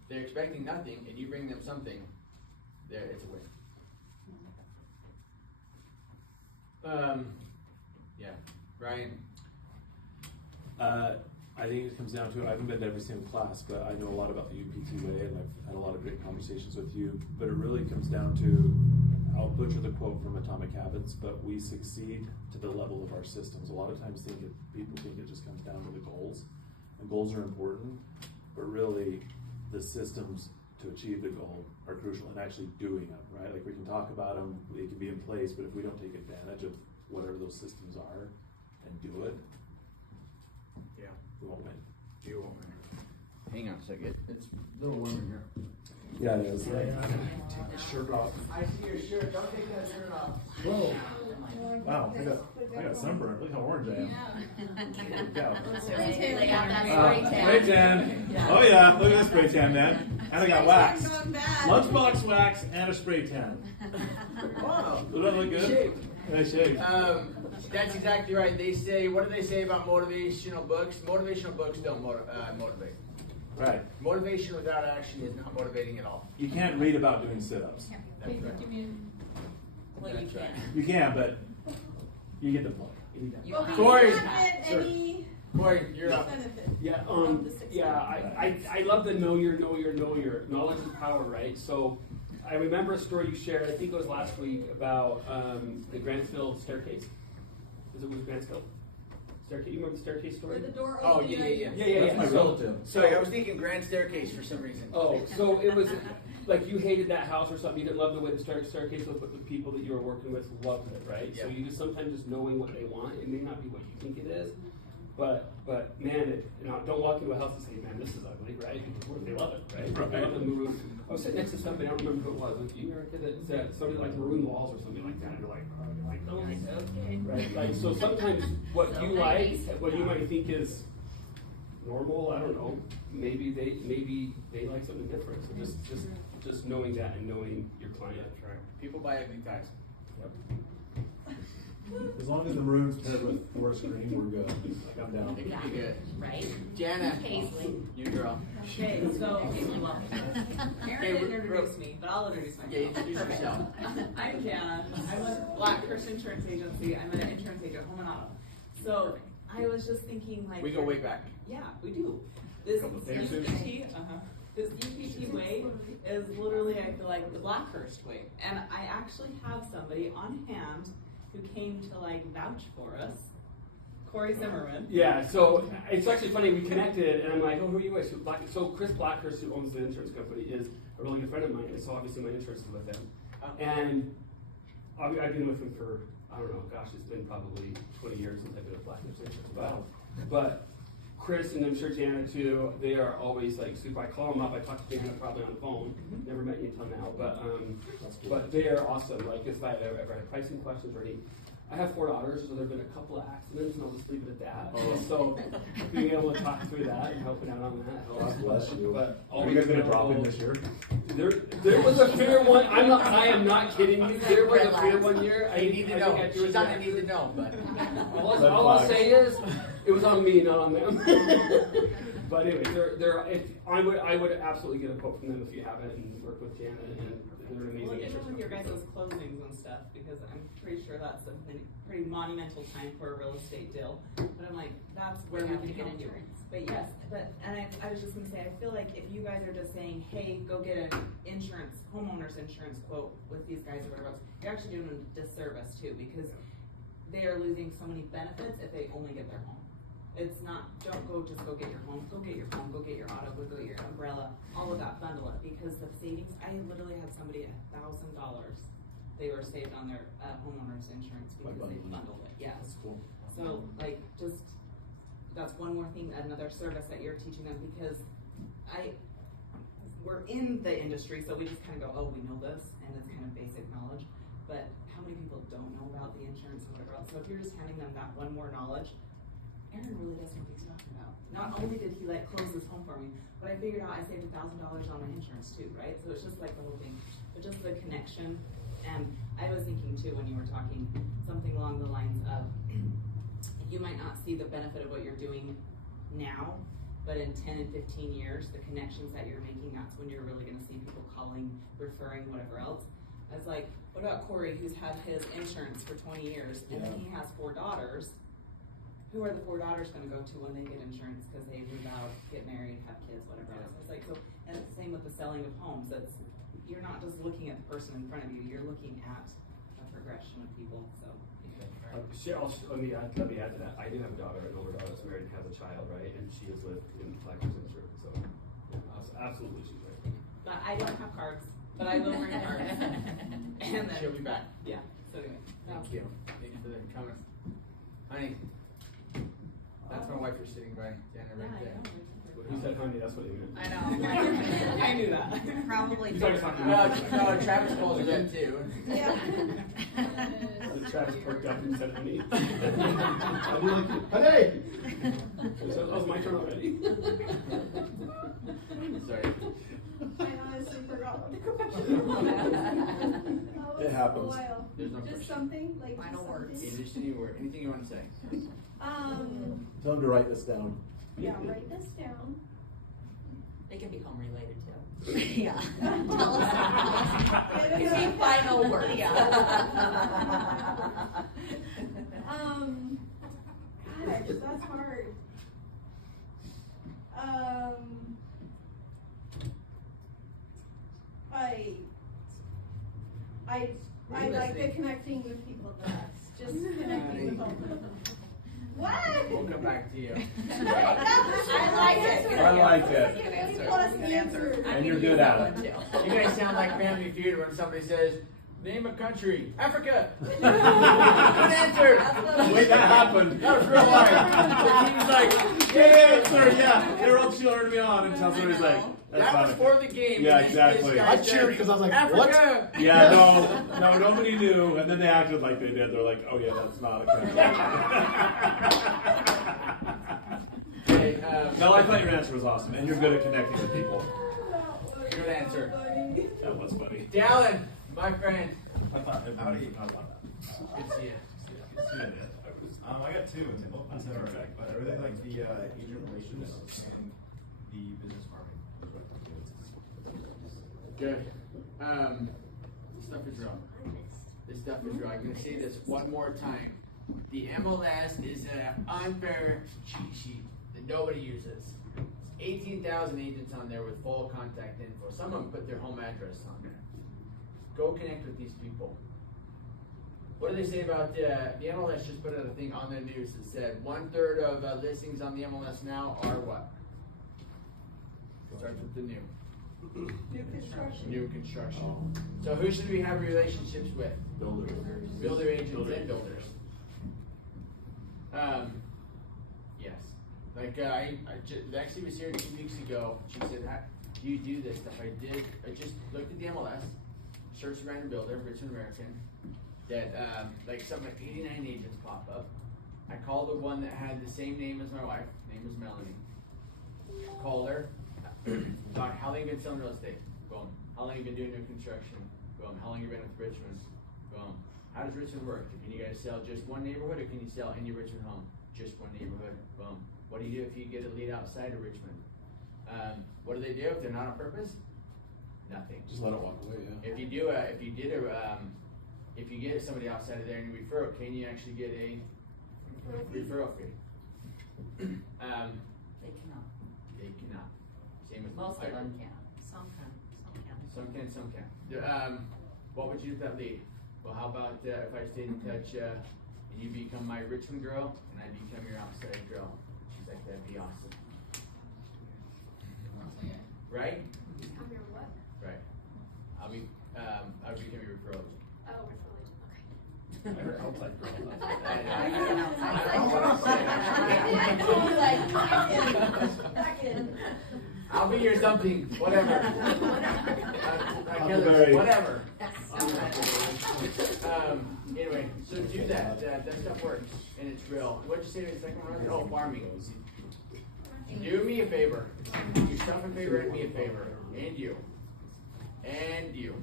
they're expecting nothing and you bring them something, it's a win. Yeah. Ryan. I think it comes down to, I haven't been to every single class, but I know a lot about the UPT way, and I've had a lot of great conversations with you, but it really comes down to, I'll butcher the quote from Atomic Habits, but we succeed to the level of our systems. A lot of times people think it just comes down to the goals, and goals are important, but really the systems to achieve the goal are crucial, and actually doing them, right? Like we can talk about them, they can be in place, but if we don't take advantage of whatever those systems are and do it, Yeah. we won't win. You won't win. Hang on a second. It's a little warm in here. Yeah, it is. Shirt off. I see your shirt. Don't take that shirt off. Whoa. Wow, I got sunburned. Look how orange I am. Yeah. Lay out that Spray tan. Oh yeah, look at this spray tan, man. And I got wax. Lunchbox wax and a spray tan. Wow. Does that look good? Shaved. Nice shave. That's exactly right. They say, what do they say about motivational books? Motivational books don't motivate. Right. Motivation without action is not motivating at all. You can't read about doing sit-ups. That's right. Well, you That's right. can. You can, but you get the point. You Well, have- Corey. does not get any Corey, you're up. benefit. Yeah, of the 6 I love the know your. Knowledge is power, right? So I remember a story you shared, I think it was last week, about the Grantsville staircase. Was it Grantsville? Staircase, you remember the staircase story? Where the door Oh, opened. yeah. That's my relative. Sorry, I was thinking grand staircase for some reason. Oh, so it was like you hated that house or something, you didn't love the way the staircase was, but the people that you were working with loved it, right? So Yeah. you just sometimes just knowing what they want, it may not be what you think it is, but man, don't walk into a house and say, man, this is ugly, right? They love it, right? They love the maroon. I was sitting next to somebody, I don't remember who it was, like you, Erica, that said something like maroon walls or something like that, and you're like, oh, Okay. right? Like, so sometimes what So you like, nice. what you might think is normal, I don't know, maybe they like something different. So just knowing that and knowing your client. That's right. People buy ugly ties. As long as the maroon's paired with forest green, we're good. Like I'm down. It can be good. Right? Jana, Paisley. you girl. Okay, so Aaron didn't introduce me, but I'll introduce myself. Yeah, introduce yourself. I'm Jana. I'm with Black Christian Insurance Agency. I'm an insurance agent, home and auto. So I was just thinking, like, We go way back. yeah, we do. This Thanks, UPT, this UPT way is literally, I feel like, the Blackhurst way. And I actually have somebody on hand who came to like vouch for us. Corey Zimmerman. Yeah, so it's actually funny, we connected, and I'm like, oh, who are you with? So Chris Blackhurst, who owns the insurance company, is a really good friend of mine, and so obviously my insurance is with him. And I've been with him for, I don't know, gosh, it's been probably 20 years since I've been with Blackhurst Insurance. Wow. But Chris, and I'm sure Jana too, they are always like super. I call them up, I talk to Jana probably on the phone, never met you until now, but they are awesome. Like if I ever had pricing questions or any, I have 4 daughters, so there have been a couple of accidents, and I'll just leave it at that. Oh. So being able to talk through that and helping out on that. God bless you. But Are you guys gonna drop in this year? There was a fair one. I am not kidding you. There was a fair one year. I need to know. She's on the need to know, but. All I'll say is, it was on me, not on them. But anyway, I would absolutely get a quote from them if you haven't, and work with Janet, and they're an amazing Well, get insurance with your company. guys' closings and stuff, because I'm pretty sure that's a pretty monumental time for a real estate deal. But I'm like, that's where we have can to get help you. insurance. But yes, I was just gonna say, I feel like if you guys are just saying, hey, go get an homeowner's insurance quote with these guys or whatever else, you're actually doing them a disservice too, because they are losing so many benefits if they only get their home. It's not, don't just go get your home, go get your phone, go get your auto, go get your umbrella, all of that, bundle it, because the savings, I literally had somebody $1,000, they were saved on their homeowner's insurance because they bundled it, yes. That's cool. So, like, just, that's one more thing, another service that you're teaching them, because we're in the industry, so we just kind of go, oh, we know this, and it's kind of basic knowledge, but how many people don't know about the insurance and whatever else? So if you're just handing them that one more knowledge, Aaron really doesn't know what he's talking about. Not only did he like close his home for me, but I figured out I saved $1,000 on my insurance too, right? So it's just like the whole thing, but just the connection. And I was thinking too, when you were talking, something along the lines of, you might not see the benefit of what you're doing now, but in 10 and 15 years, the connections that you're making, that's when you're really gonna see people calling, referring, whatever else. I was like, what about Corey, who's had his insurance for 20 years, and then he has 4 daughters, who are the 4 daughters gonna go to when they get insurance, cause they move out, get married, have kids, whatever it is. It's like, so, and it's the same with the selling of homes, you're not just looking at the person in front of you, you're looking at a progression of people, so. Let me add to that. I do have a daughter, an older daughter that's married and has a child, right? And she has lived in 5 years in Sherman, so absolutely she's right. But I don't have cards, but I will bring cards. And then, She'll be back. yeah, so anyway. Thank you. Thank you for the comment. Honey, that's my wife you're sitting by, Jana, right there. He said honey, that's what he meant. I know. I knew that. Probably. You guys talking No, about Travis calls her that too. Yeah. the Travis perked up and said honey. I do like you. Hey! So that was my turn already. Sorry. I honestly forgot what the question was. It happens. There's no Just question. something, like, Final just words. something. Just any word, anything you want to say. Tell him to write this down. Yeah, write this down. It can be home related too. Yeah. Tell us. Give me final words. Yeah. Gosh, that's hard. I like the connecting with people best. Just connecting with people. What? We'll come back to you. I like it. I like it. Good answer. Plus Good answer. answer. And you're good at it. You guys sound like Family Feud when somebody says, name a country. Africa. Good answer. Wait, that happened. That was real hard. The team's like, Good answer, yeah. They're all cheering me on until somebody's like, that's that not was a for the game. Yeah, And this exactly. guy I said, cheered because I was like, Africa. what? Yeah, no, nobody knew, and then they acted like they did. They're like, oh yeah, that's not a country. Hey, No, I thought your answer was awesome, and you're good at connecting with people. good answer. That was funny. Dallin, my friend. I thought everybody I love that. Good to see you. Good to see you. I got 2 and they both on track, but I really like the agent relations and the business farming. Good. This stuff is real. This stuff is real. I'm going to say this one more time. The MLS is an unfair cheat sheet that nobody uses. 18,000 agents on there with full contact info. Some of them put their home address on there. Go connect with these people. What do they say about the MLS? Just put out a thing on the news that said 1/3 of listings on the MLS now are what? Starts with the new. New construction. New construction. So who should we have relationships with? Builders. Builder agents and builders. Yes. Like I Lexi was here 2 weeks ago. She said, "How do you do this stuff?" I did. I just looked at the MLS, searched a random builder, Richmond American, that like something like 89 agents pop up. I called the one that had the same name as my wife. Name was Melanie. Called her. Thought, how long you been selling real estate? Boom. How long you been doing new construction? Boom. How long you been with Richmond? Boom. How does Richmond work? Can you guys sell just one neighborhood, or can you sell any Richmond home? Just one neighborhood. Boom. What do you do if you get a lead outside of Richmond? What do they do if they're not on purpose? Nothing. Just let it walk away, yeah. If you get somebody outside of there and you refer, can you actually get a referral fee? They cannot. They cannot. Same with Most of fiber. them can. Some can. Some can, some can. What would you do with that lead? Well, how about if I stayed in touch and you become my Richmond girl and I become your outside girl? She's like, that'd be awesome. Right? I'm your what? Right. I'll become your referral. Oh, referral. I heard outside girl. I'll be your something, whatever. Whatever. Anyway, so do that. That stuff works, and it's real. What'd you say the second one? Oh, farming. Do me a favor. Do yourself a favor and me a favor. And you. And you.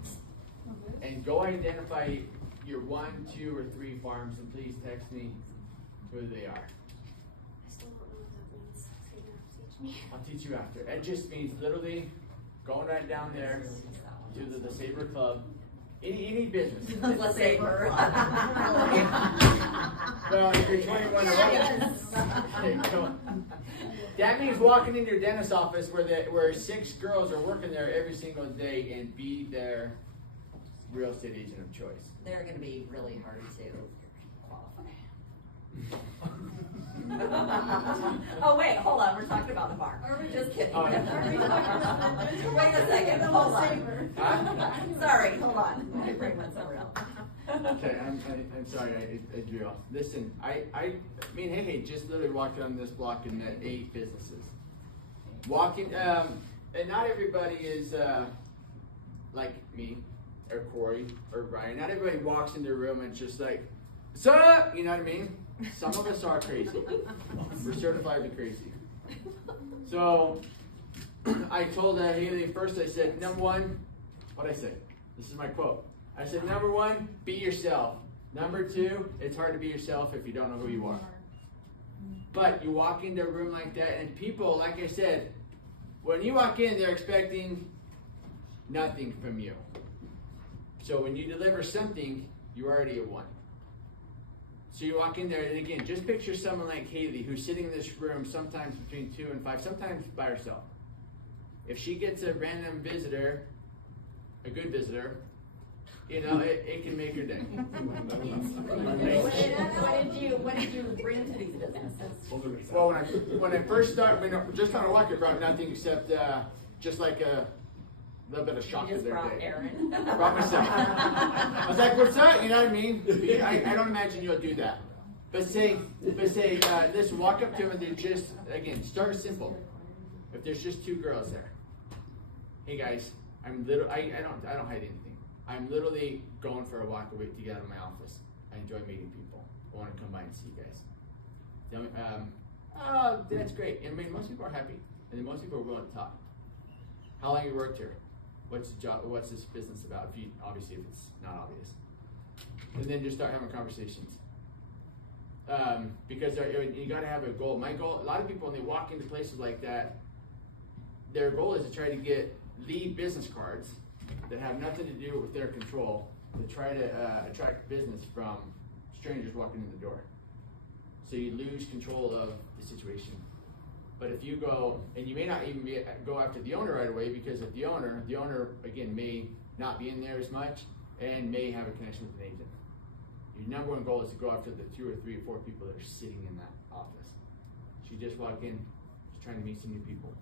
And go identify your 1, 2, or 3 farms, and please text me who they are. I still don't know what that means, so you're gonna have to teach me. I'll teach you after. It just means literally going right down there to the Sabre Club. Any business. The Sabre. Well, if you're 21 or older, That means walking in your dentist's office where 6 girls are working there every single day and be their real estate agent of choice. They're gonna be really hard to qualify. Oh wait, hold on, we're talking about the bar. Just kidding. Oh, Wait a second, hold on. Sorry, hold on. I bring one somewhere else. Okay, I'm sorry, I drew off. Listen, I mean, hey, just literally walked on this block and met 8 businesses. Walking, and not everybody is like me, or Corey, or Brian. Not everybody walks into a room and it's just like, sup? You know what I mean? Some of us are crazy. We're certified to be crazy. So, I told Haley first, I said, number 1, what'd I say? This is my quote. I said, number 1, be yourself. Number 2, it's hard to be yourself if you don't know who you are. But you walk into a room like that, and people, like I said, when you walk in, they're expecting nothing from you. So when you deliver something, you already have won. So you walk in there, and again, just picture someone like Haley, who's sitting in this room sometimes between 2 and 5, sometimes by herself. If she gets a random visitor, a good visitor, you know, it can make her day. What did you bring to these businesses? Well, when I first started, just on a walk, I brought nothing except just like a little bit of shock You to just their brought day. Aaron. Brought myself. I was like, what's up? You know what I mean? I don't imagine you'll do that. But say, listen, walk up to them and they just, again, start simple. If there's just 2 girls there, hey guys, I don't hide anything. I'm literally going for a walk away to get out of my office. I enjoy meeting people. I want to come by and see you guys. Tell me, oh, that's great. I mean, most people are happy, and then most people are willing to talk. How long you worked here? What's the job? What's this business about? Obviously, if it's not obvious, and then just start having conversations. Because you got to have a goal. My goal. A lot of people, when they walk into places like that, their goal is to try to get lead business cards that have nothing to do with their control, to try to attract business from strangers walking in the door. So you lose control of the situation. But if you go, and you may not even go after the owner right away, because if the owner again may not be in there as much and may have a connection with an agent. Your number 1 goal is to go after the 2 or 3 or 4 people that are sitting in that office. So you just walk in, just trying to meet some new people,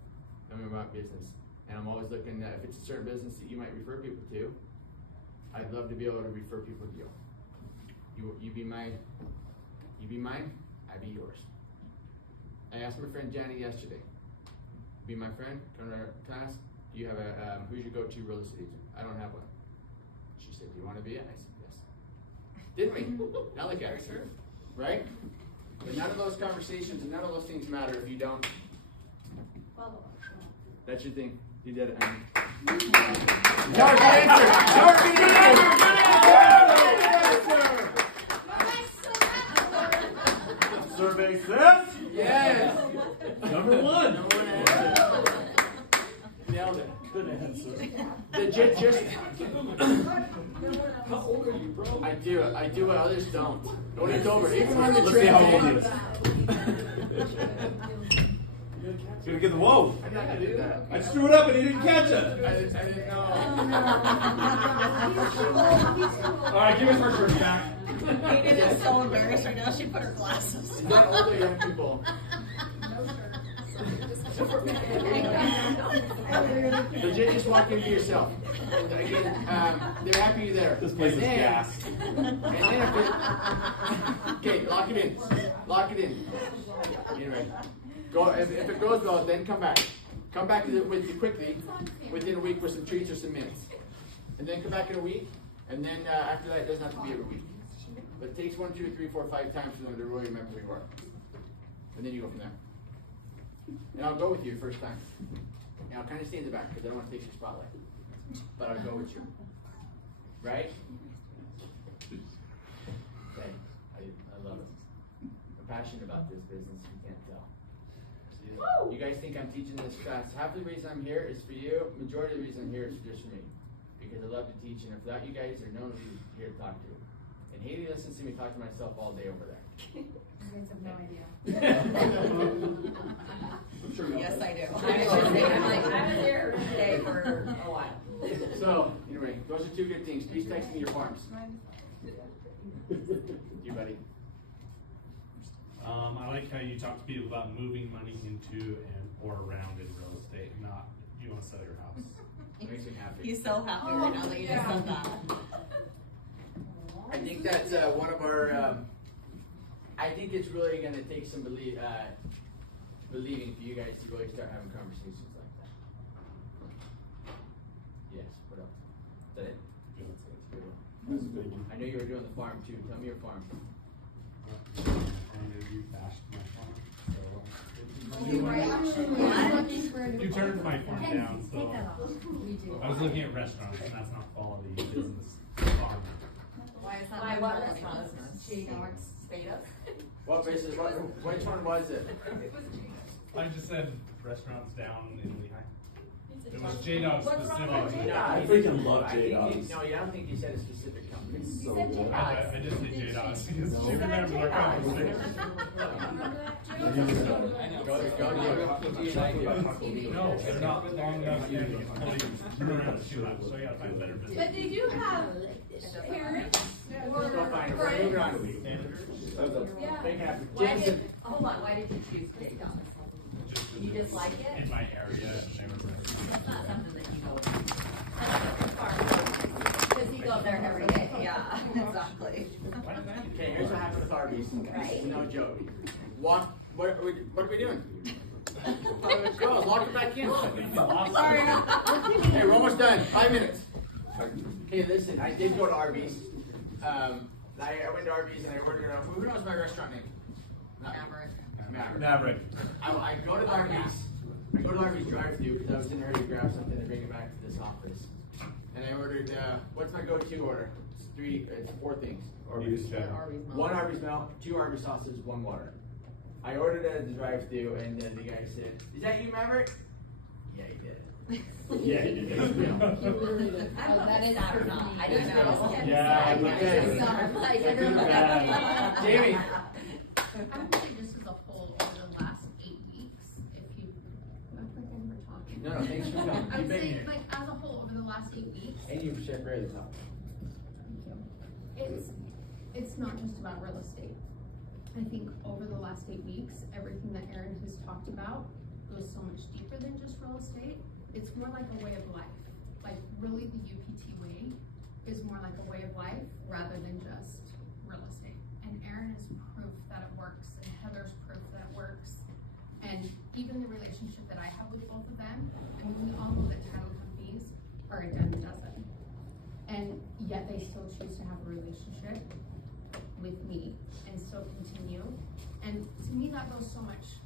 tell me about business. And I'm always looking at if it's a certain business that you might refer people to, I'd love to be able to refer people to you. You be mine, I be yours. I asked my friend Janny yesterday, be my friend, come to our class, do you have who's your go-to real estate agent? I don't have one. She said, do you want to be it? I said, yes. Didn't we? Now look at her, right? But none of those conversations and none of those things matter if you don't. That's your thing. You did it. Good answer. Survey says? Yes. Number 1. Nailed it. Good answer. Legit, just. How old are you, bro? I do what others don't. When it's over, even when the Let's see how old he trade is. Gonna get the whoa. I'm not gonna do that. I just threw it up and he didn't catch it. I didn't know. Alright, give us her shirt back. Hayden is so embarrassed right now. She put her glasses. Is that older young people? Legit, just walk in for yourself. And again, they're happy you're there. This place And is then- gas. And then if it, okay, lock it in. Lock it in. Anyway, go. If it goes well, then come back. Come back quickly within a week with some treats or some mints, and then come back in a week. And then after that, it doesn't have to be every week. But it takes 1, 2, 3, 4, 5 times for them to really remember who you are. And then you go from there. And I'll go with you the first time. And I'll kind of stay in the back because I don't want to take your spotlight. But I'll go with you. Right? Okay. I love it. I'm passionate about this business. You can't tell. So you guys think I'm teaching this class. Half the reason I'm here is for you. Majority of the reason I'm here is just for me. Because I love to teach. And without you guys, there's no one here to talk to. And And Haley listens to me talk to myself all day over there. You guys have no idea. I'm sure you Yes, know. I do. I'm like, I was there today for a while. So, anyway, those are two good things. Please text me your farms. You, buddy. I like how you talk to people about moving money into and or around in real estate, not you want to sell your house. Makes me happy. He's so happy right now that you just said that. I think that's one of our. I think it's really going to take some believing for you guys to really start having conversations like that. Yes. What else? Is that it? That's big. I know you were doing the farm too. Tell me your farm. And you bashed my farm, You you turned my farm down, so Take that off. We do. I was looking at restaurants, and that's not quality business farm. Why is that? Why what restaurant? J-Dogs. Status? What business? Which one was it? I just said restaurants down in Lehigh. It was J-Dog What's wrong with specifically. J-Dog? I freaking love I think J-Dogs. no, yeah, I don't think you said a specific company. So said good. J-Dogs. I just said J-Dogs because No. she remembers our conversation. No, they're not long enough to run around too much, so I gotta find better business. But they do have parents or Go find it. We're friends. moving on. Yeah. Make it happen. Why Jameson. did, hold on, why did you choose J-Dogs? You just like it? In my area, and they were nice. It's not something that you go to. Because you go there every day. Yeah, exactly. Okay, here's what happened with Arby's. Right. No joke. What are we doing? Go, lock it back in. Sorry. Hey, we're almost done. 5 minutes. Okay, listen, I did go to Arby's. I went to Arby's and I ordered who knows my restaurant name? Maverick. I go to the Arby's. I go to Arby's drive-thru because I was in a hurry to grab something to bring it back to this office. And I ordered, what's my go-to order? It's 4 things. Arby's. One Arby's milk, 2 Arby's sausages, 1 water. I ordered it at the drive-thru and then the guy said, "Is that you, Maverick?" Yeah, he did. Yeah, you did. I don't know if it's that or not. I don't know. Yeah, Jamie. I would say just as a whole over the last 8 weeks, if you, I think we're talking. No, thanks for coming. I You've would been say, here. like, as a whole over the last 8 weeks, And you've shared very the top. it's not just about real estate. I think over the last 8 weeks, everything that Aaron has talked about goes so much deeper than just real estate. It's more like a way of life. Like really the UPT way is more like a way of life rather than just real estate. And Aaron is proof that it works and Heather's proof that it works. And even the relationship that I have with both of them, I mean, we all know that title companies are a dime a dozen. And yet they still choose to have a relationship with me and still continue. And to me, that goes so much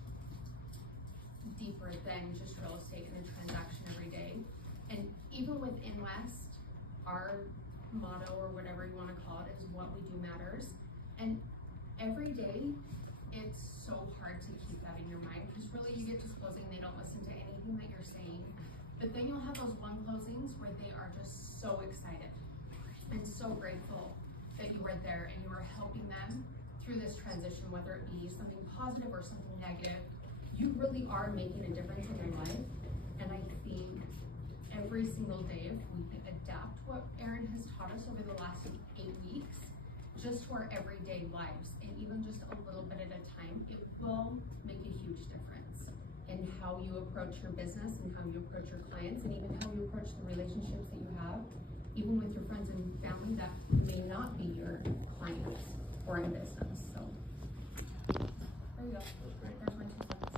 deeper than just real estate and a transaction every day. And even with Inwest, our motto or whatever you want to call it is what we do matters. And every day, it's so hard to keep that in your mind because really you get to closing, they don't listen to anything that you're saying. But then you'll have those one closings where they are just so excited and so grateful that you were there and you were helping them through this transition, whether it be something positive or something negative. You really are making a difference in their life. And I think every single day, if we adapt what Aaron has taught us over the last 8 weeks, just to our everyday lives, and even just a little bit at a time, it will make a huge difference in how you approach your business and how you approach your clients and even how you approach the relationships that you have, even with your friends and family that may not be your clients or in business. So there you go. There's my 2 cents.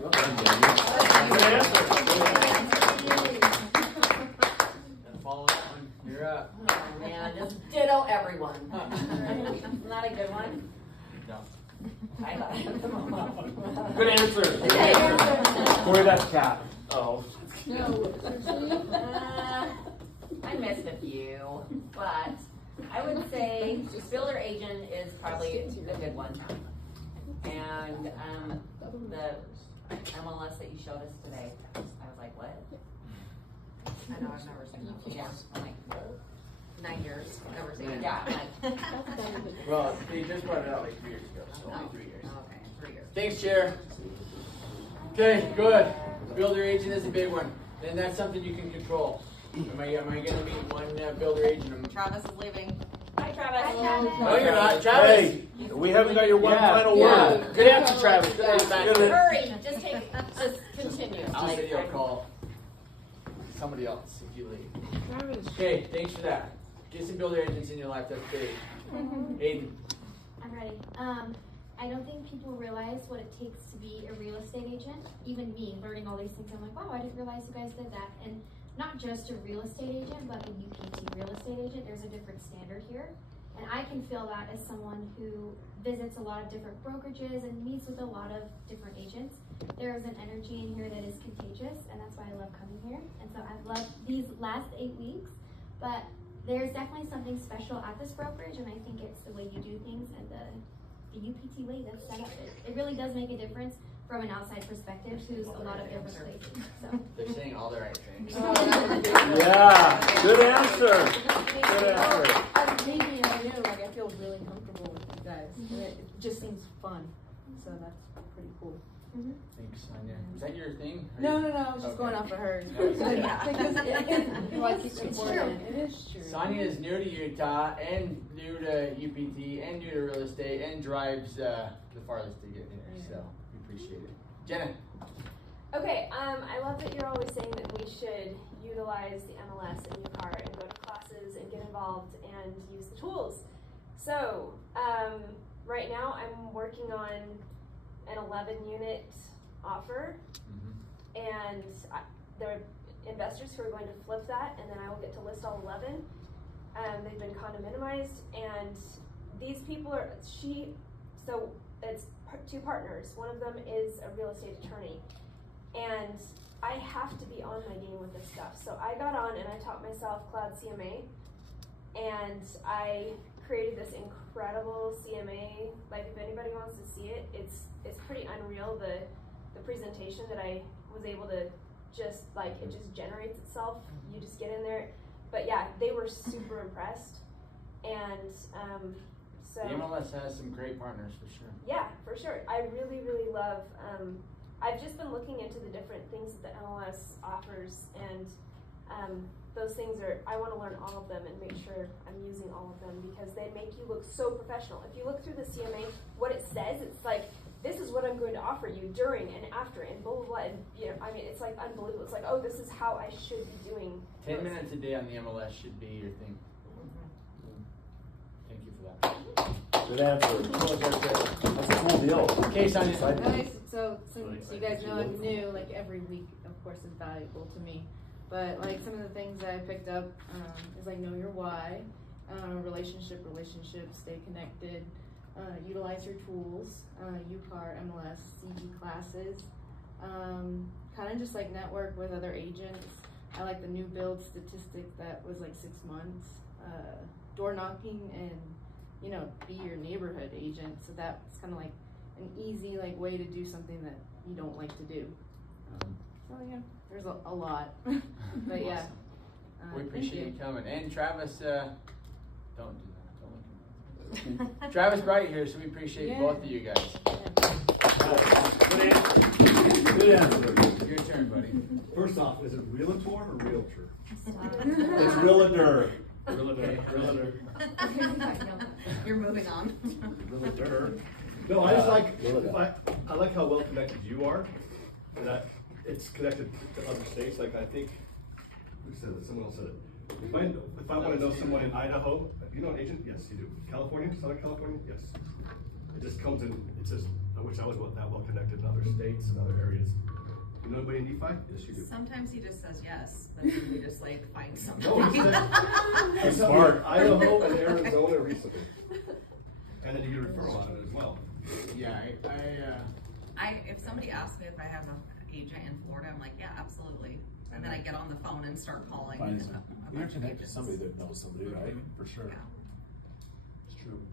Well done, Jamie. And follow that one. You're up. Oh man, just ditto everyone. Not a good one? No. I thought I had them all. Good answer. Good answer. Corey, that's cat. Oh. No, actually, I missed a few, but I would say builder agent is probably a good one. And the MLS that you showed us today, I was like, what? I know I've never seen that. Yeah, I'm like, what? 9 years, whatever. Yeah. Well, they just brought it out like 3 years ago, so only 3 years. Okay, 3 years. Thanks, Chair. Okay, good. Builder agent is a big one. And that's something you can control. Am I gonna meet one builder agent? Travis is leaving. Hi, Travis. No, you're not. Travis. Hey, we haven't got your one final word. Good answer, Travis. Hurry, just continue. I'll video call somebody else if you leave. Okay, thanks for that. Get some builder agents in your life, that's big. Aiden. I'm ready. I don't think people realize what it takes to be a real estate agent. Even me, learning all these things, I'm like, wow, I didn't realize you guys did that. And not just a real estate agent, but a UPT real estate agent. There's a different standard here. And I can feel that as someone who visits a lot of different brokerages and meets with a lot of different agents. There is an energy in here that is contagious, and that's why I love coming here. And so I've loved these last 8 weeks, but there's definitely something special at this brokerage, and I think it's the way you do things and the UPT way that's set up. It really does make a difference from an outside perspective who's a lot of different places. So They're saying all the right things. Yeah, good answer. Good answer. Maybe I do, like I feel really comfortable with you guys. And it just seems fun. So that's pretty cool. Thanks, Sonia. Is that your thing? No, I was just going off of hers. Because it's true. It is true. Sonia is new to Utah and new to UPT and new to real estate and drives the farthest to get here. So we appreciate it. Jenna. Okay, I love that you're always saying that we should utilize the MLS in your car and go to classes and get involved and use the tools. So, right now I'm working on an 11-unit offer, and there are investors who are going to flip that, and then I will get to list all 11. They've been condominiumized, and these people are, so it's 2 partners. One of them is a real estate attorney, and I have to be on my game with this stuff. So I got on and I taught myself Cloud CMA, and I created this incredible CMA. Like, if anybody wants to see it, it's pretty unreal, the presentation that I was able to just, like, it just generates itself. You just get in there. But yeah, they were super impressed. And so The MLS has some great partners for sure. yeah, for sure. I really, really love, I've just been looking into the different things that the MLS offers, and those things are, I want to learn all of them and make sure I'm using all of them, because they make you look so professional. If you look through the CMA, what it says, it's like, this is what I'm going to offer you during and after and blah, blah, blah. And, you know, I mean, it's like unbelievable. It's like, oh, this is how I should be doing. 10 minutes a day on the MLS should be your thing. Thank you for that. Good answer. That's a cool deal. Okay, Sonia. Nice. So since you guys know I'm new, like every week, of course, is valuable to me. But like some of the things that I picked up is like know your why, relationships, stay connected, utilize your tools, UCAR, MLS, CG classes, kind of just like network with other agents. I like the new build statistic that was like 6 months, door knocking, and you know, be your neighborhood agent. So that's kind of like an easy like way to do something that you don't like to do. So yeah, there's a lot, but yeah. We appreciate you coming. And Travis, don't do that. Don't look at me. Travis brought you here, so we appreciate both of you guys. Good answer. Your turn, buddy. First off, is it realtor or realtor? It's realtor. Realtor. You're moving on. Realtor. No, I just like, I like how well connected you are, and that it's connected to other states. Like, I think, who said it? Someone else said it. If I want to know someone in Idaho, you know an agent? Yes, you do. California, Southern California? Yes. It just comes in, it says, I wish I was that well connected in other states and other areas. You know anybody in DeFi? Yes, you do. Sometimes he just says yes, but then we just like find something. No, he said, smart. Idaho and Arizona recently. And then you get a referral on it as well. Yeah, If somebody asks me if I have an agent in Florida, I'm like, yeah, absolutely. And then I get on the phone and start calling. You're connected to somebody that knows somebody, right? For sure. Yeah. It's true.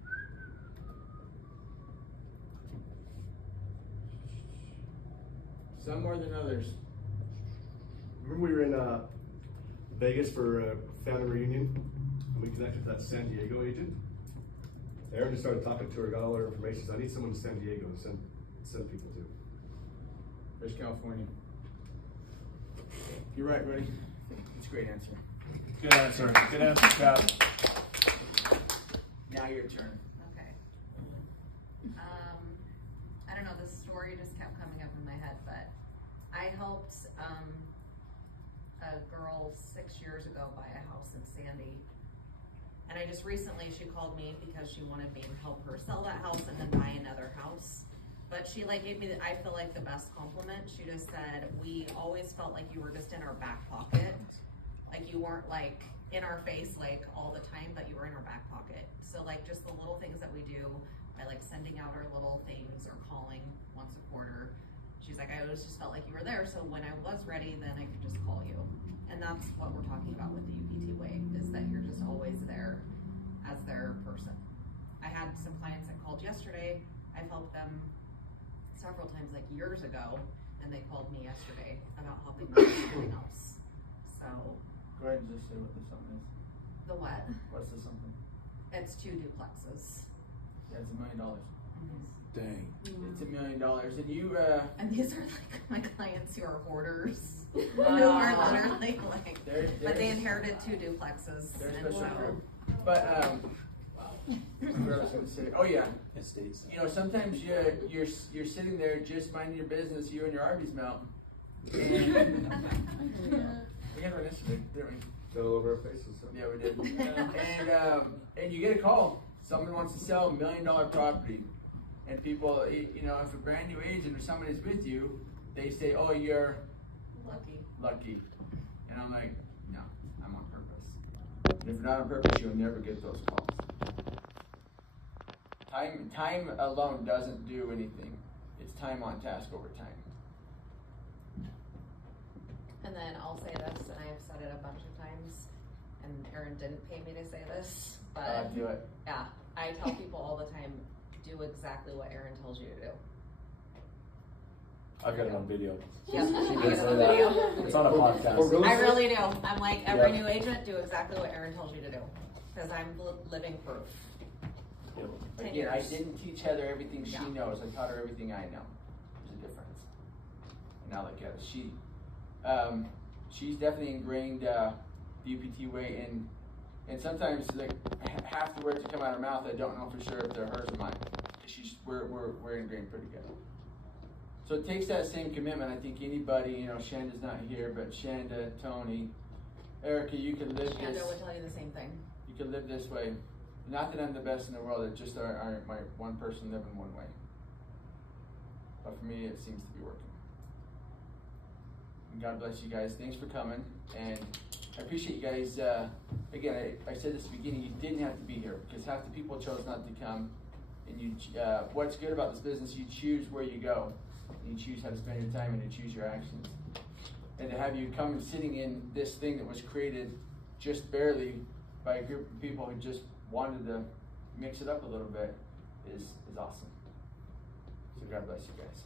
Some more than others. Remember we were in Vegas for a family reunion? we connected to that San Diego agent. Aaron just started talking to her, got all her information. So I need someone in San Diego to send people to. There's California. You're right, buddy. It's a great answer. Good answer. Good answer, Scott. Now your turn. Okay. I don't know, this story just kept coming up in my head, but I helped a girl 6 years ago buy a house in Sandy. And I just recently, she called me because she wanted me to help her sell that house and then buy another house. But she like gave me, I feel like the best compliment. She just said, we always felt like you were just in our back pocket. Like you weren't like in our face like all the time, but you were in our back pocket. So like just the little things that we do by like sending out our little things or calling once a quarter. She's like, I always just felt like you were there. So when I was ready, then I could just call you. And that's what we're talking about with the UPT Way, is that you're just always there as their person. I had some clients that called yesterday. I've helped them several times, like years ago, and they called me yesterday about helping them with something else. So. Go ahead and just say what the something is. The what? What's the something? It's 2 duplexes. Yeah, it's $1 million. Dang. It's $1 million, and you. And these are like my clients who are hoarders, who are literally like, but they inherited 2 duplexes. They're and special so. group. But what I was going to say. Oh yeah. Estates. You know, sometimes you're sitting there just minding your business, you and your Arby's melt. And we had one yesterday, didn't we? Fell over our faces. So. Yeah, we did. And you get a call. Someone wants to sell $1 million property, and people, you know, if a brand new agent or somebody's with you, they say, "Oh, you're lucky," and I'm like, "No, I'm on purpose. And if you're not on purpose, you'll never get those calls. Time alone doesn't do anything. It's time on task over time." And then I'll say this, and I have said it a bunch of times, and Erin didn't pay me to say this, but do it. Yeah, I tell people all the time, do exactly what Erin tells you to do. I've got it on video. Yep, She I did get it say on that. video. It's on a podcast. I really do. I'm like, every Yep. new agent, do exactly what Erin tells you to do, because I'm living proof. Yep. 10 Again, I years. didn't teach Heather everything she Yeah. knows. I taught her everything I know. There's a difference. And now look at it. She's definitely ingrained the UPT way in, and sometimes like half the words that come out of her mouth, I don't know for sure if they're hers or mine. We're ingrained pretty good. So it takes that same commitment. I think anybody, you know, Shanda's not here, but Shanda, Tony, Erica, you can live this. Shanda would tell you the same thing. You can live this way. Not that I'm the best in the world, it's just my one person living one way. But for me, it seems to be working. And God bless you guys. Thanks for coming. And I appreciate you guys. Again, I said this at the beginning, you didn't have to be here because half the people chose not to come. And what's good about this business, you choose where you go. And you choose how to spend your time and you choose your actions. And to have you come and sitting in this thing that was created just barely by a group of people who just wanted to mix it up a little bit is awesome. So God bless you guys.